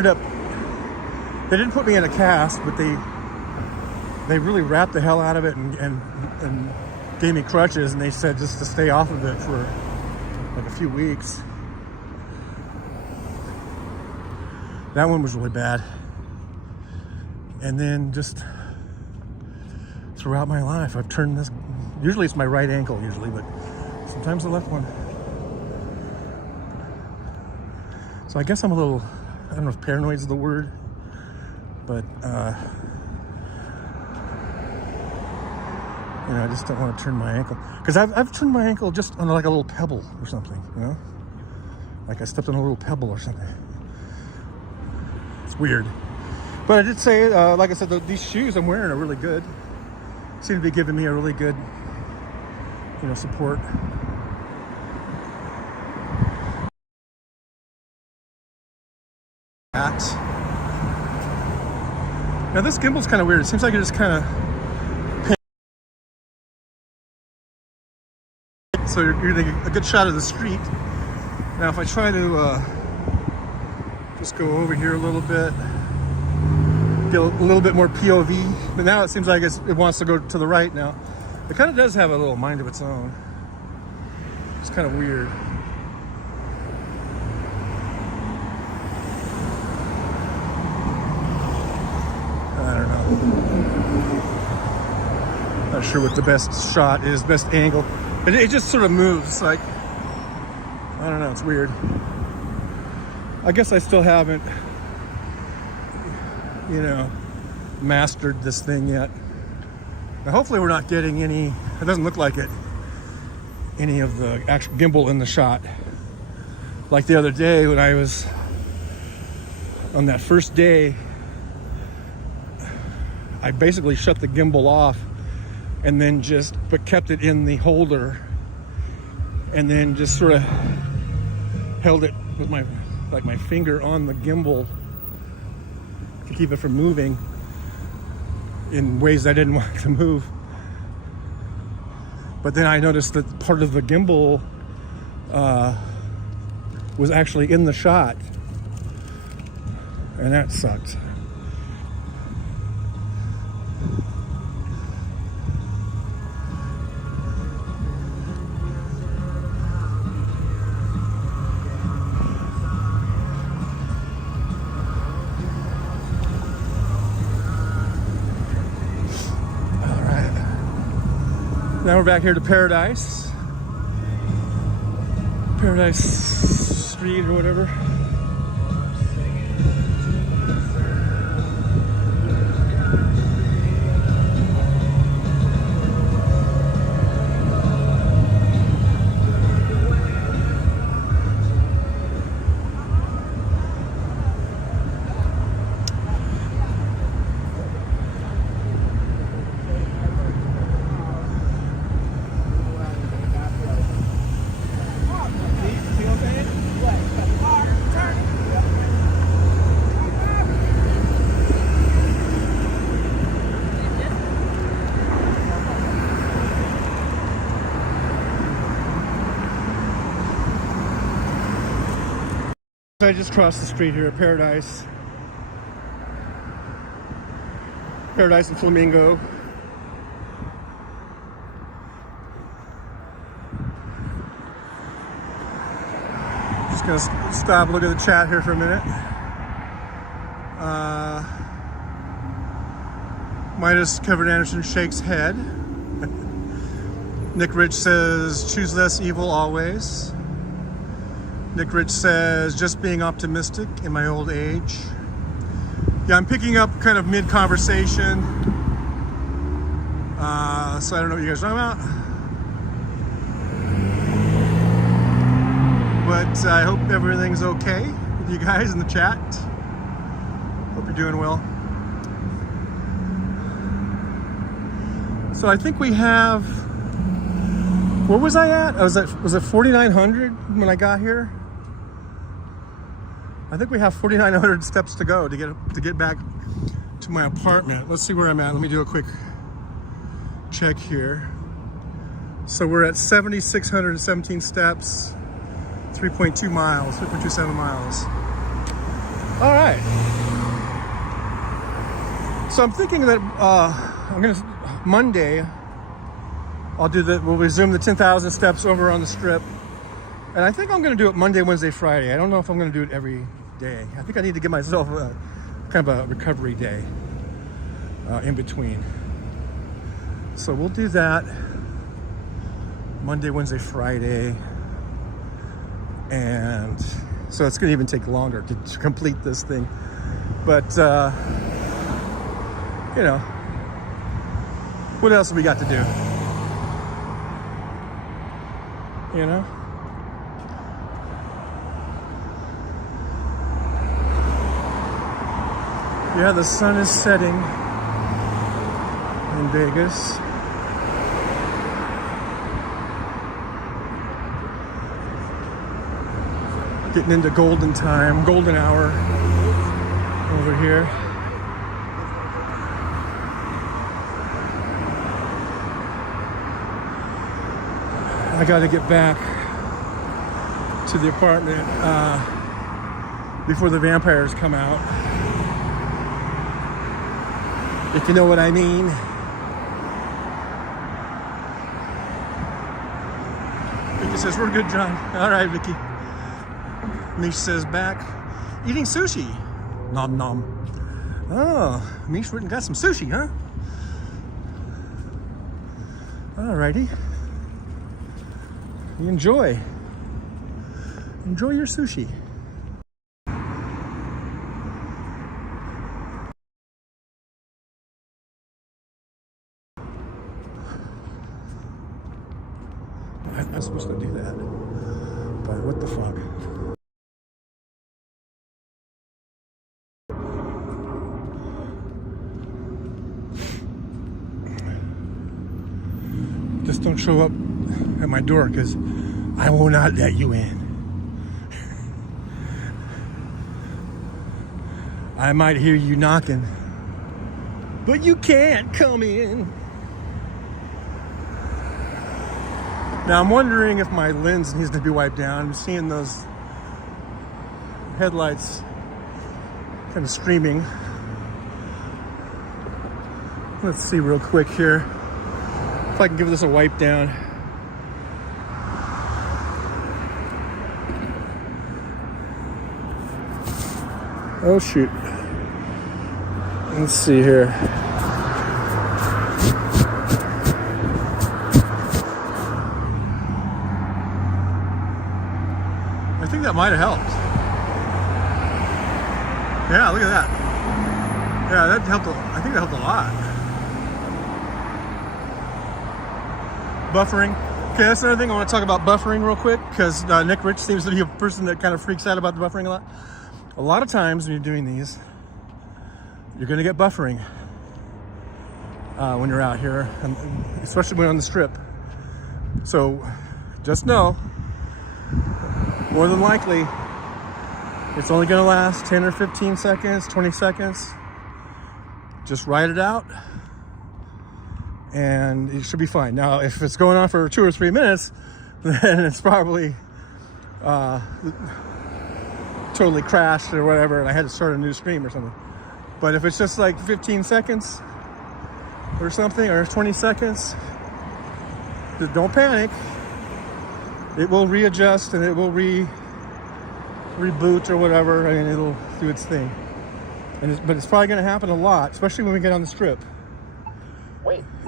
didn't put me in a cast, but they really wrapped the hell out of it and gave me crutches, and they said just to stay off of it for like a few weeks. That one was really bad. And then just throughout my life, I've turned this, usually it's my right ankle usually, but sometimes the left one. So I guess I'm a little, I don't know if paranoid is the word, but you know, I just don't want to turn my ankle. Because I've turned my ankle just on like a little pebble or something, you know? Like I stepped on a little pebble or something. It's weird. But I did say, like I said, these shoes I'm wearing are really good. Seem to be giving me a really good, you know, support. Now this gimbal's kind of weird. It seems like it just kind of, so you're getting a good shot of the street. Now if I try to just go over here a little bit, get a little bit more POV, but now it seems like it wants to go to the right now. It kind of does have a little mind of its own. It's kind of weird. I don't know. Not sure what the best shot is, best angle. It just sort of moves, like, I don't know, it's weird. I guess I still haven't, you know, mastered this thing yet. Now hopefully we're not getting any, it doesn't look like it, any of the actual gimbal in the shot. Like the other day when I was, on that first day, I basically shut the gimbal off and then but kept it in the holder and then just sort of held it with my finger on the gimbal to keep it from moving in ways I didn't want it to move. But then I noticed that part of the gimbal was actually in the shot, and that sucked. Now we're back here to Paradise Street or whatever. I just crossed the street here at Paradise and Flamingo. Just gonna stop and look at the chat here for a minute. Midas Kevin Anderson shakes head. Nick Rich says, choose less evil always. Nick Rich says, just being optimistic in my old age. Yeah, I'm picking up kind of mid-conversation. So I don't know what you guys are talking about. But I hope everything's okay with you guys in the chat. Hope you're doing well. So I think we have, where was I at? Was it 4,900 when I got here? I think we have 4,900 steps to go to get back to my apartment. Let's see where I'm at. Let me do a quick check here. So we're at 7,617 steps, 3.2 miles, 3.27 miles. All right. So I'm thinking that Monday, we'll resume the 10,000 steps over on the strip. And I think I'm gonna do it Monday, Wednesday, Friday. I don't know if I'm gonna do it every day. I think I need to give myself kind of a recovery day in between. So we'll do that Monday, Wednesday, Friday. And so it's gonna even take longer to complete this thing. But, you know, what else have we got to do? You know? Yeah, the sun is setting in Vegas. Getting into golden time, golden hour over here. I got to get back to the apartment before the vampires come out. If you know what I mean. Vicky says, we're good, John. All right, Vicky. Mish says back, eating sushi. Nom nom. Oh, Mish went and got some sushi, huh? Alrighty. You enjoy. Enjoy your sushi. I'm supposed to do that, but what the fuck? Just don't show up at my door, because I will not let you in. I might hear you knocking, but you can't come in. Now I'm wondering if my lens needs to be wiped down. I'm seeing those headlights kind of streaming. Let's see real quick here if I can give this a wipe down. Oh shoot. Let's see here. I think that might have helped. Yeah, look at that. Yeah, that helped. I think that helped a lot. Buffering. Okay, that's another thing I want to talk about, buffering real quick, because Nick Rich seems to be a person that kind of freaks out about the buffering a lot. A lot of times when you're doing these, you're going to get buffering when you're out here, and especially when on the strip. So just know, more than likely, it's only going to last 10 or 15 seconds, 20 seconds. Just ride it out, and it should be fine. Now, if it's going on for 2 or 3 minutes, then it's probably totally crashed or whatever, and I had to start a new stream or something. But if it's just like 15 seconds or something, or 20 seconds, don't panic. It will readjust and it will reboot or whatever, and it'll do its thing. But it's probably going to happen a lot, especially when we get on the strip.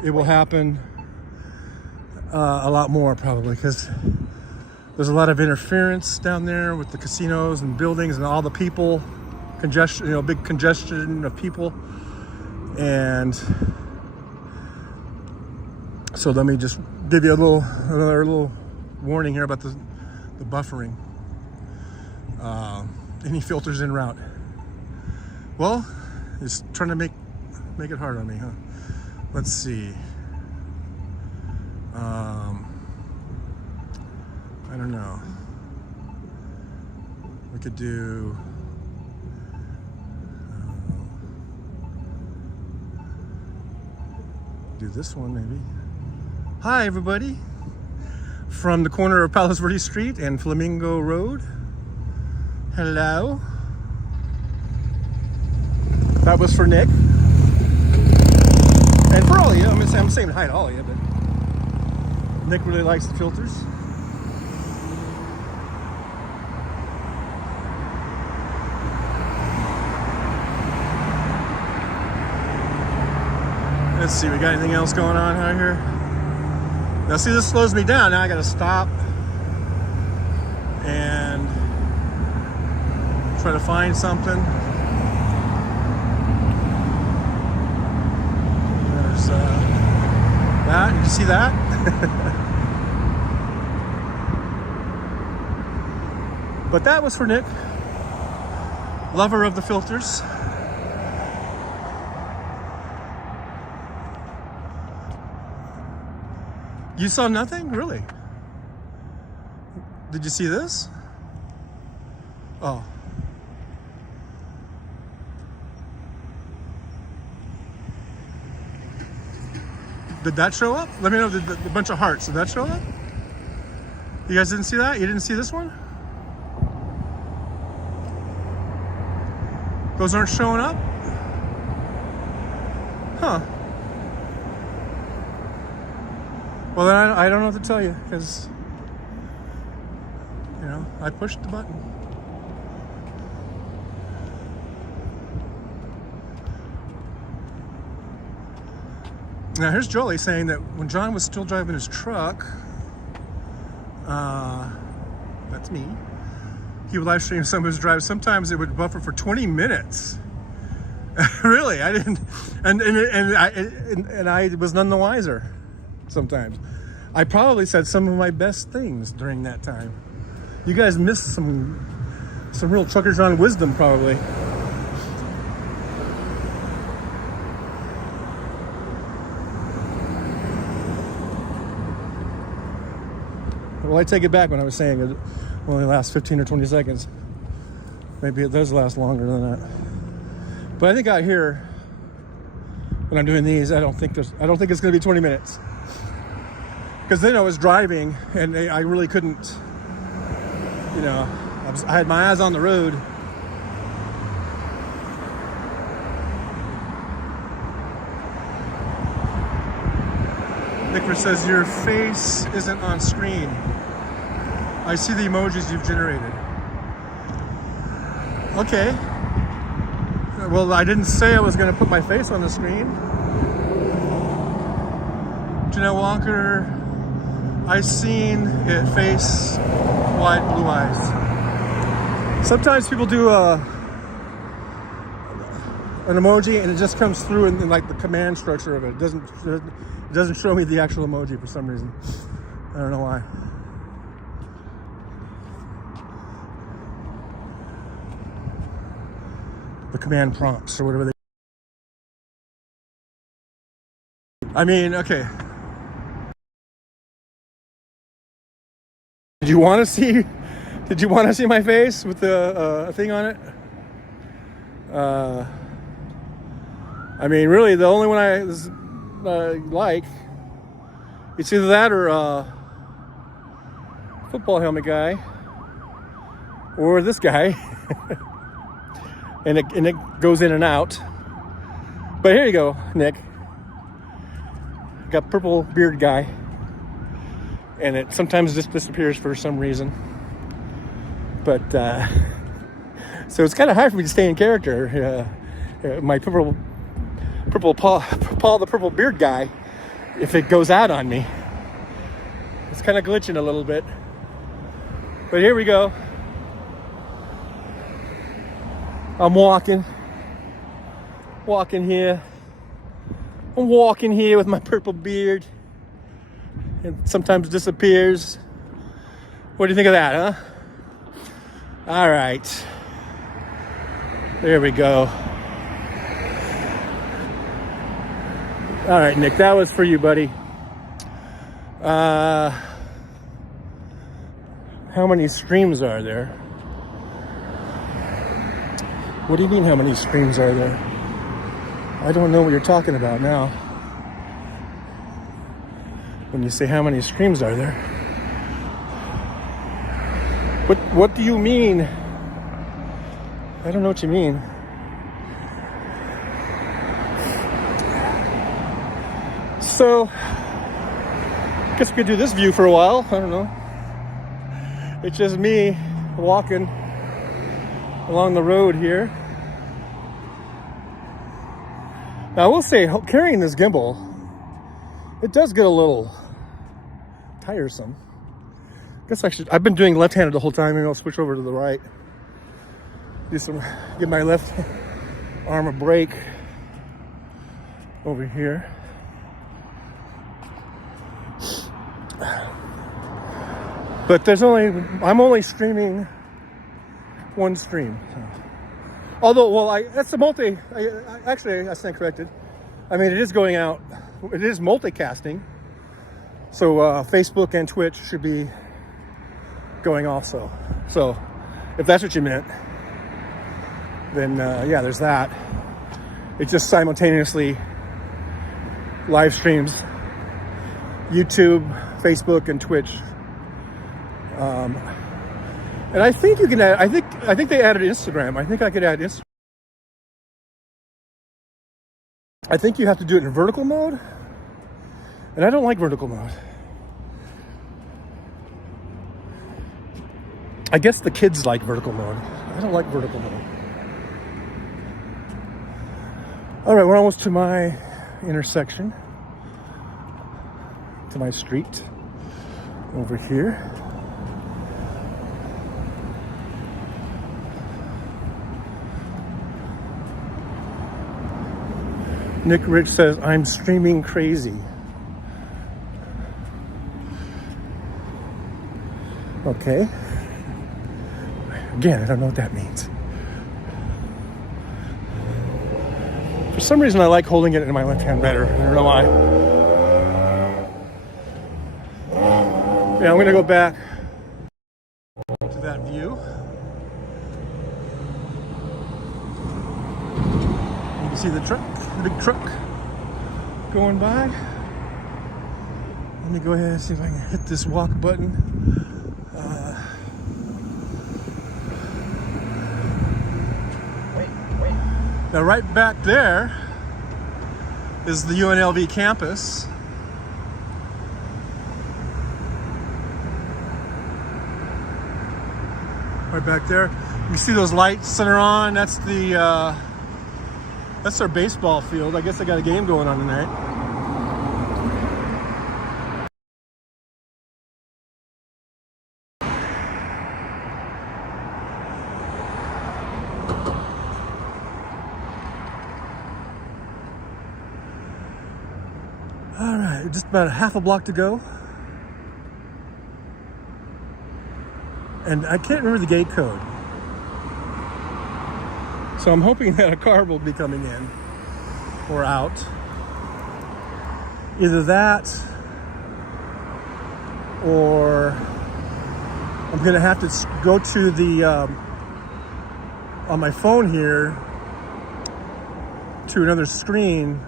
It will happen a lot more probably, because there's a lot of interference down there with the casinos and buildings and all the people, congestion, you know, big congestion of people. And so let me just give you another little warning here about the buffering. Any filters en route? Well, it's trying to make it hard on me, huh? Let's see. I don't know. We could do this one maybe. Hi everybody, from the corner of Palos Verdes Street and Flamingo Road. Hello. That was for Nick. And for all of you, I'm saying hi to all of you, but Nick really likes the filters. Let's see, we got anything else going on out here? Now see, this slows me down. Now I gotta stop and try to find something. There's that, you see that? But that was for Nick, lover of the filters. You saw nothing? Really? Did you see this? Oh. Did that show up? Let me know, the bunch of hearts, did that show up? You guys didn't see that? You didn't see this one? Those aren't showing up? Huh. Well, then I don't know what to tell you, because, you know, I pushed the button. Now, here's Jolie saying that when John was still driving his truck, that's me, he would live stream some of his drives. Sometimes it would buffer for 20 minutes. Really, I didn't, and I was none the wiser. Sometimes I probably said some of my best things during that time. You guys missed some real Trucker John wisdom, probably. Well, I take it back when I was saying it only lasts 15 or 20 seconds. Maybe it does last longer than that. But I think out here, when I'm doing these, I don't think it's going to be 20 minutes. Because then I was driving and I really couldn't, you know, I had my eyes on the road. Nicker says your face isn't on screen. I see the emojis you've generated. Okay. Well, I didn't say I was going to put my face on the screen. Janelle Walker, I seen it face wide blue eyes. Sometimes people do an emoji and it just comes through in like the command structure of it. It doesn't show me the actual emoji for some reason. I don't know why. The command prompts or whatever they. I mean, okay. Did you want to see my face with the thing on it? I mean, really, the only one I like, it's either that or football helmet guy, or this guy, and it goes in and out. But here you go, Nick. Got purple beard guy. And it sometimes just disappears for some reason. But, so it's kind of hard for me to stay in character. My purple Paul the purple beard guy, if it goes out on me, it's kind of glitching a little bit. But here we go. I'm walking here. I'm walking here with my purple beard. It sometimes disappears. What do you think of that, huh? All right. There we go. All right, Nick, that was for you, buddy. How many streams are there? What do you mean, how many streams are there? I don't know what you're talking about now. When you say how many streams are there? What do you mean? I don't know what you mean. So, I guess we could do this view for a while. I don't know. It's just me walking along the road here. Now, I will say, carrying this gimbal, it does get a little tiresome. I guess I've been doing left-handed the whole time. Maybe I'll switch over to the right. Give my left arm a break over here. But I'm only streaming one stream. So. Although, well, that's a actually, I stand corrected. I mean, it is going out, it is multicasting. So Facebook and Twitch should be going also. So if that's what you meant, then yeah, there's that. It just simultaneously live streams YouTube, Facebook, and Twitch. And I think you can add, I think they added Instagram. I think I could add Instagram. I think you have to do it in vertical mode. And I don't like vertical mode. I guess the kids like vertical mode. I don't like vertical mode. All right, we're almost to my intersection. To my street over here. Nick Rich says, I'm streaming crazy. Okay. Again, I don't know what that means. For some reason, I like holding it in my left hand better. I don't know why. Yeah, I'm going to go back to that view. You can see the truck. The big truck going by. Let me go ahead and see if I can hit this walk button. Wait. Now right back there is the UNLV campus. Right back there. You see those lights that are on? That's their baseball field. I guess they got a game going on tonight. All right, just about a half a block to go. And I can't remember the gate code. So I'm hoping that a car will be coming in or out. Either that or I'm gonna have to go to the, on my phone here, to another screen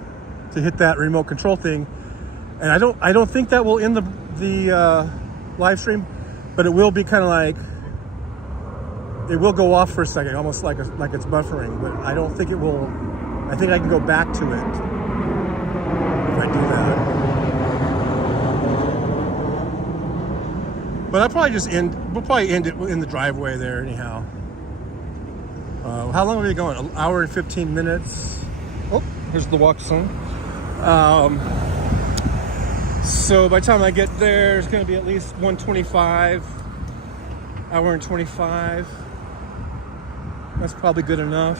to hit that remote control thing. And I don't think that will end the live stream, but it will be kind of like, it will go off for a second, almost like it's buffering, but I don't think it will. I think I can go back to it if I do that. But I'll probably we'll probably end it in the driveway there anyhow. How long are we going? An hour and 15 minutes. Oh, here's the walk zone. So by the time I get there, it's gonna be at least 1:25, hour and 25. That's probably good enough.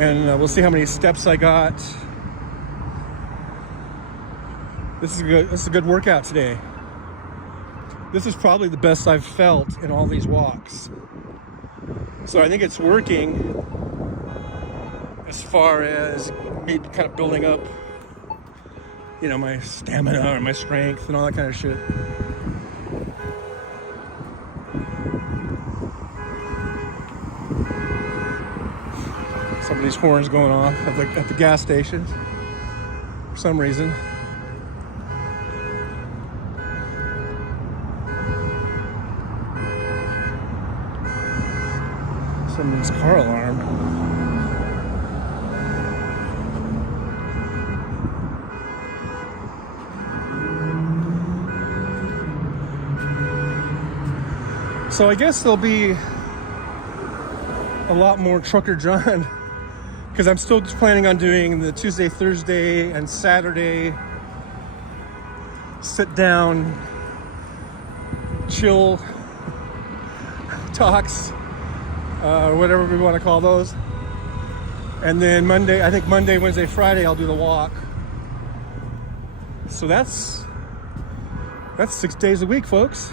And we'll see how many steps I got. This is a good workout today. This is probably the best I've felt in all these walks. So I think it's working as far as me kind of building up, you know, my stamina or my strength and all that kind of shit. Somebody's horns going off at the gas station for some reason. Someone's car alarm. So I guess there'll be a lot more Trucker John because I'm still planning on doing the Tuesday, Thursday, and Saturday sit down, chill talks, whatever we want to call those. And then Monday, I think Monday, Wednesday, Friday, I'll do the walk. So that's 6 days a week, folks.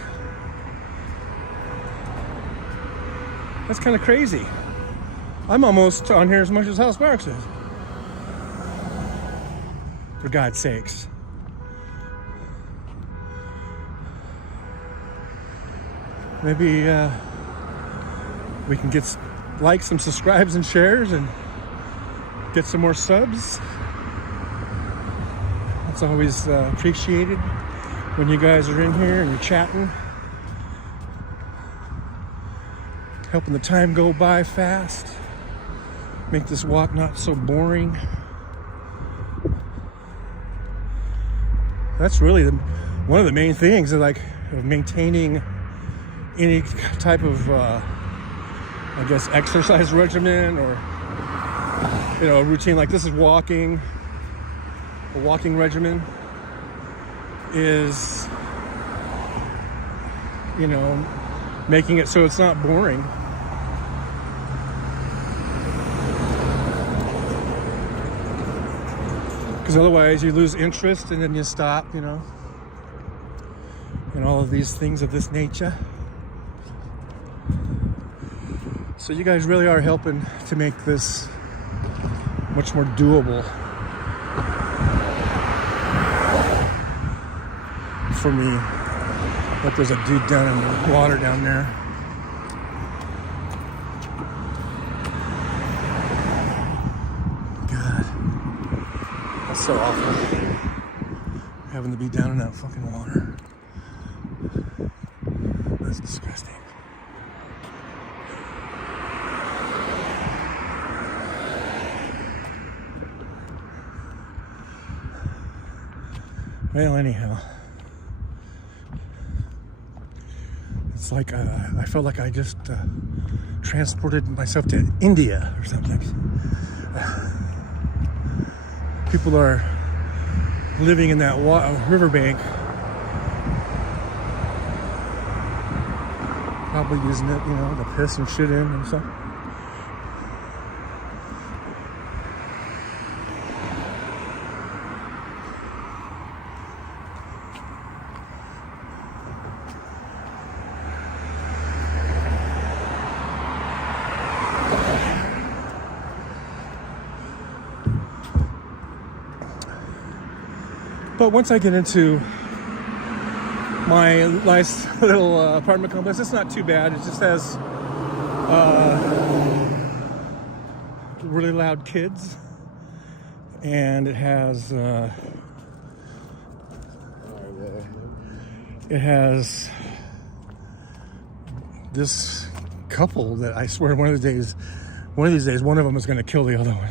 That's kind of crazy. I'm almost on here as much as House Marks is. For God's sakes. Maybe we can get likes and subscribes and shares and get some more subs. That's always appreciated when you guys are in here and you're chatting, helping the time go by fast, make this walk not so boring. That's really one of the main things of maintaining any type of I guess exercise regimen or a routine like this is walking. A walking regimen is making it so it's not boring. Because otherwise you lose interest and then you stop, and all of these things of this nature. So you guys really are helping to make this much more doable for me. Like there's a dude down in the water down there. God, that's so awful. Having to be down in that fucking water. That's disgusting. Well, anyhow, it's like I felt like I just transported myself to India or something. People are living in that riverbank, probably using it, to piss and shit in and stuff. But once I get into my nice little apartment complex, it's not too bad. It just has really loud kids, and it has this couple that I swear one of these days one of them is going to kill the other one.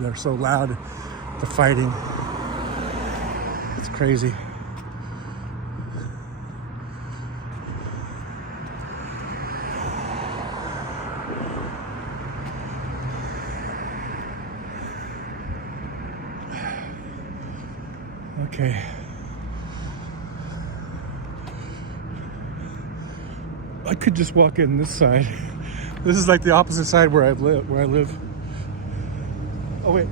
They're so loud. The fighting. It's crazy. Okay. I could just walk in this side. This is like the opposite side where I live. Oh wait.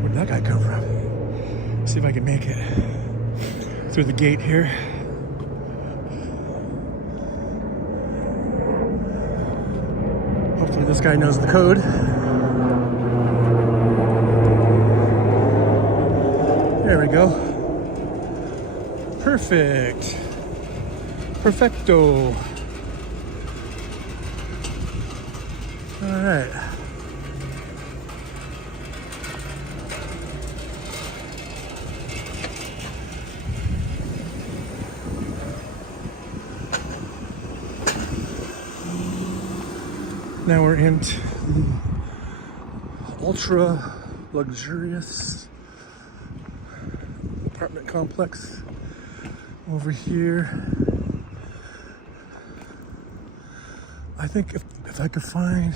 Where'd that guy come from? Let's see if I can make it through the gate here. Hopefully this guy knows the code. There we go. Perfect. Perfecto. All right. Now we're into the ultra luxurious apartment complex over here. I think if I could find,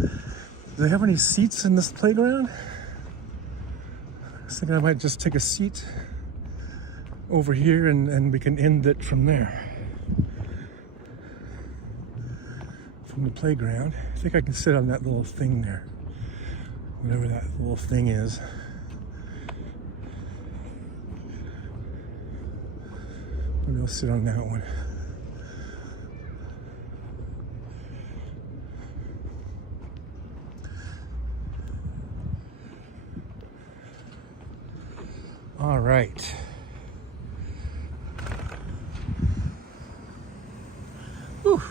do they have any seats in this playground? I was thinking I might just take a seat over here and we can end it from there. From the playground. I think I can sit on that little thing there. Whatever that little thing is. Maybe I'll sit on that one. All right. Whew.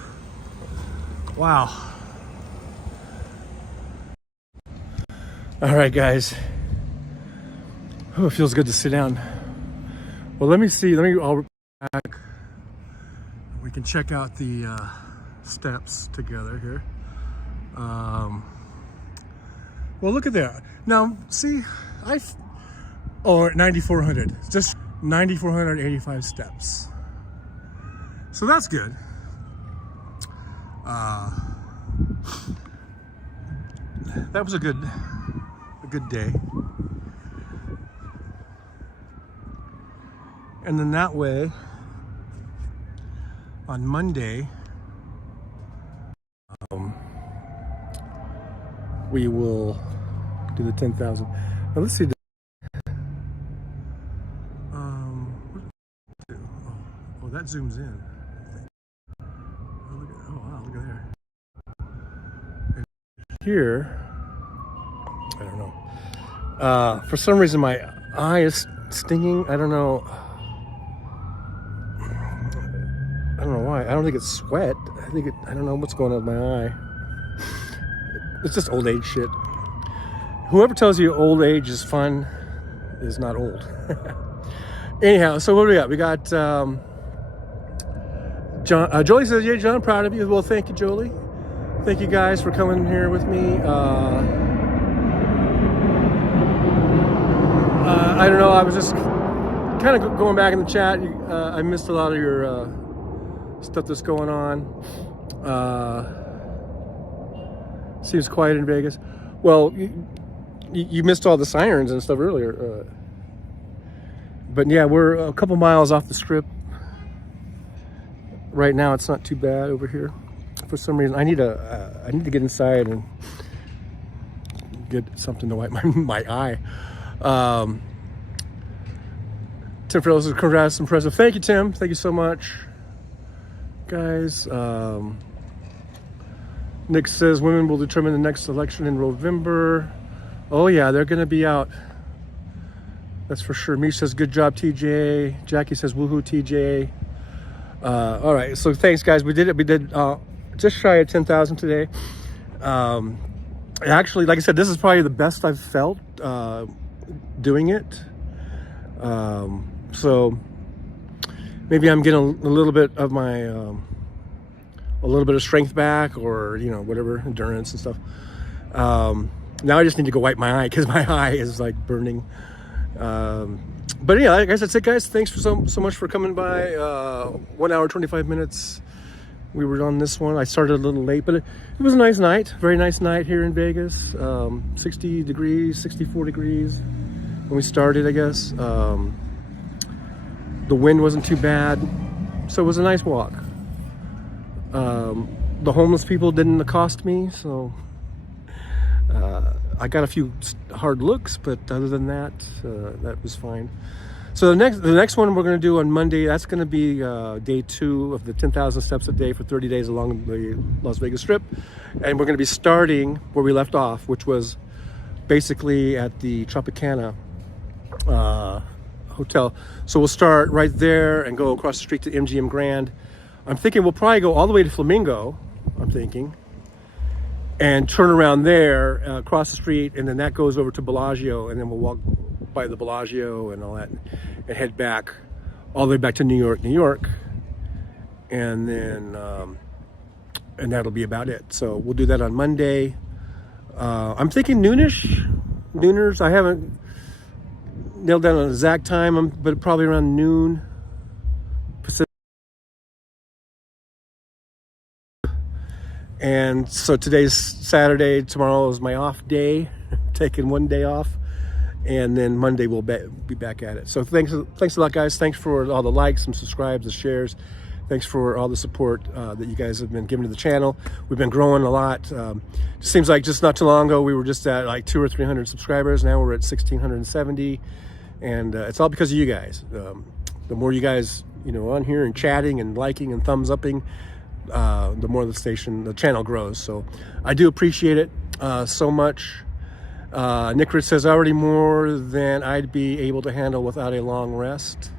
Wow. All right, guys. Oh, it feels good to sit down. Well, let me see. I'll back. We can check out the steps together here. Well, look at that. Now, see, 9,400. Just 9,485 steps. So that's good. That was a good day. And then that way, on Monday, we will do the 10,000. Now let's see. Oh, that zooms in. Oh wow, look at there. And here, I don't know. For some reason, my eye is stinging. I don't know. I don't know why. I don't think it's sweat. I don't know what's going on with my eye. It's just old age shit. Whoever tells you old age is fun is not old. Anyhow, so what do we got? We got John. Jolie says, "Yeah, John, proud of you." Well, thank you, Jolie. Thank you guys for coming here with me. I don't know. I was just kind of going back in the chat. I missed a lot of your stuff that's going on. Seems quiet in Vegas. Well, you missed all the sirens and stuff earlier. But yeah, we're a couple miles off the strip. Right now, it's not too bad over here. For some reason, I need to get inside and get something to wipe my eye. Tim Frills says, "Congrats, impressive." Thank you, Tim. Thank you so much, guys. Nick says women will determine the next election in November. Oh yeah, they're gonna be out. That's for sure. Mish says, "Good job, TJ." Jackie says, "Woohoo, TJ." All right, so thanks, guys. We did it. We did just shy of 10,000 today. Actually, like I said, this is probably the best I've felt doing it. So maybe I'm getting a little bit of my a little bit of strength back, or whatever, endurance and stuff. Now I just need to go wipe my eye because my eye is like burning. But yeah, like I said, that's it, guys. Thanks for so much for coming by. 1 hour 25 minutes. We were on this one. I started a little late, but it was a nice night. Very nice night here in Vegas. 60 degrees, 64 degrees when we started, I guess. The wind wasn't too bad, so it was a nice walk. The homeless people didn't accost me, so I got a few hard looks, but other than that, that was fine. So the next one we're going to do on Monday, that's going to be day 2 of the 10,000 steps a day for 30 days along the Las Vegas Strip. And we're going to be starting where we left off, which was basically at the Tropicana Hotel. So we'll start right there and go across the street to MGM Grand. I'm thinking we'll probably go all the way to Flamingo, I'm thinking, and turn around there, across the street, and then that goes over to Bellagio, and then we'll walk by the Bellagio and all that, and head back all the way back to New York, and then and that'll be about it. So we'll do that on Monday. I'm thinking nooners. I haven't nailed down an exact time, but probably around noon. And so today's Saturday, tomorrow is my off day, taking one day off, and then Monday we'll be back at it. So thanks a lot, guys. Thanks for all the likes and subscribes and shares. Thanks for all the support that you guys have been giving to the channel. We've been growing a lot. It seems like just not too long ago we were just at like 200 or 300 subscribers. Now we're at 1,670, and it's all because of you guys. The more you guys, on here and chatting and liking and thumbs upping, the more the channel grows. So I do appreciate it so much. Nickrit says already more than I'd be able to handle without a long rest.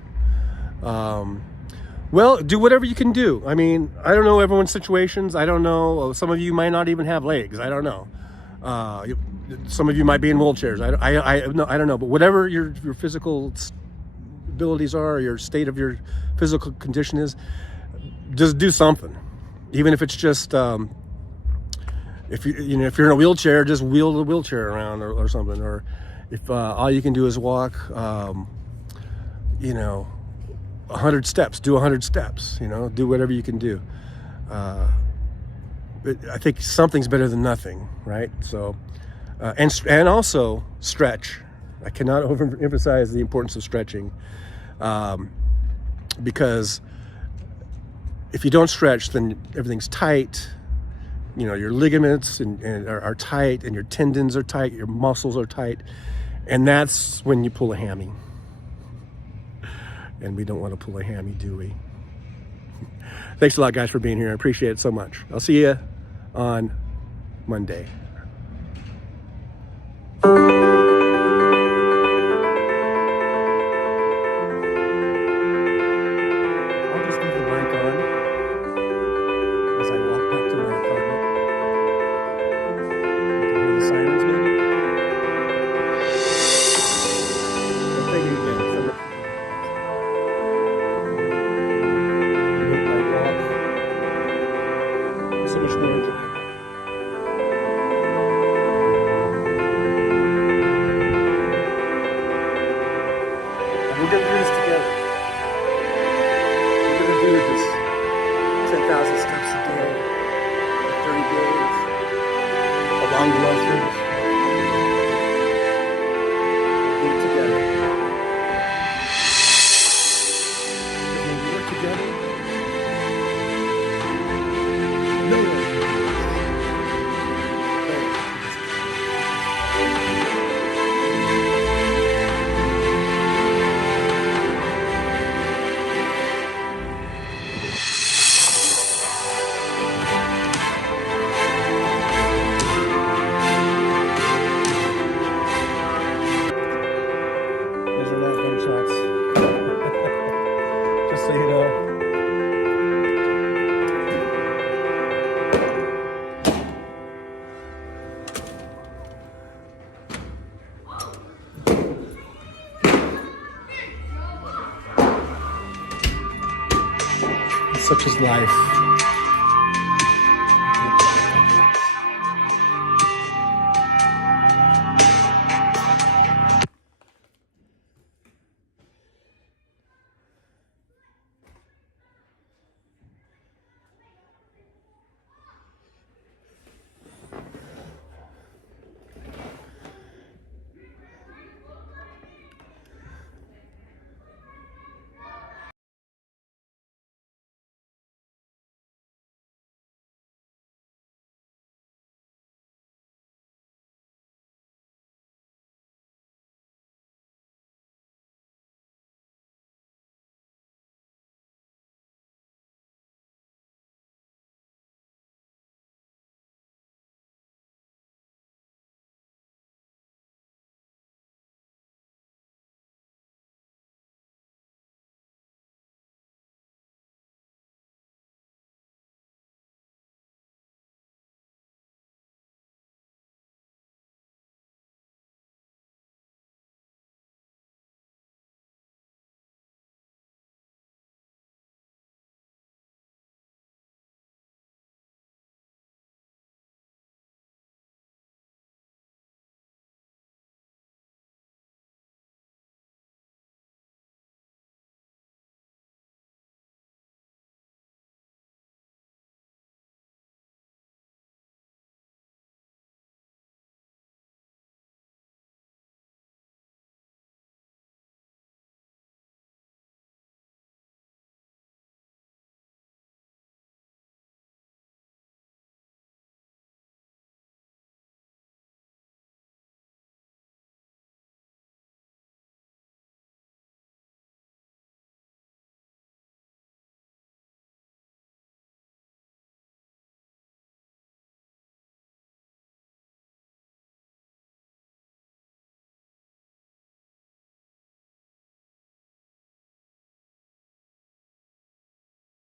Well, do whatever you can do. I mean, I don't know everyone's situations. I don't know. Some of you might not even have legs. I don't know. Some of you might be in wheelchairs. I don't know. But whatever your physical abilities are, or your state of your physical condition is, just do something. Even if it's just, if you're in a wheelchair, just wheel the wheelchair around or something. Or if all you can do is walk, 100 steps, do 100 steps, do whatever you can do. But I think something's better than nothing, right? So, and also stretch. I cannot overemphasize the importance of stretching, because if you don't stretch, then everything's tight. Your ligaments are tight, and your tendons are tight, your muscles are tight, and that's when you pull a hammy. And we don't want to pull a hammy, do we? Thanks a lot, guys, for being here. I appreciate it so much. I'll see you on Monday. I'll just leave the mic on as I walk back to my apartment. You can hear the sirens, maybe? But thank you again. So much more enjoyable. And we're going to do this together. We're going to do this 10,000 steps a day for 30 days along the lessons. We'll do it together. When we work together, no one. Those are not gunshots. Just so you know. Such is life.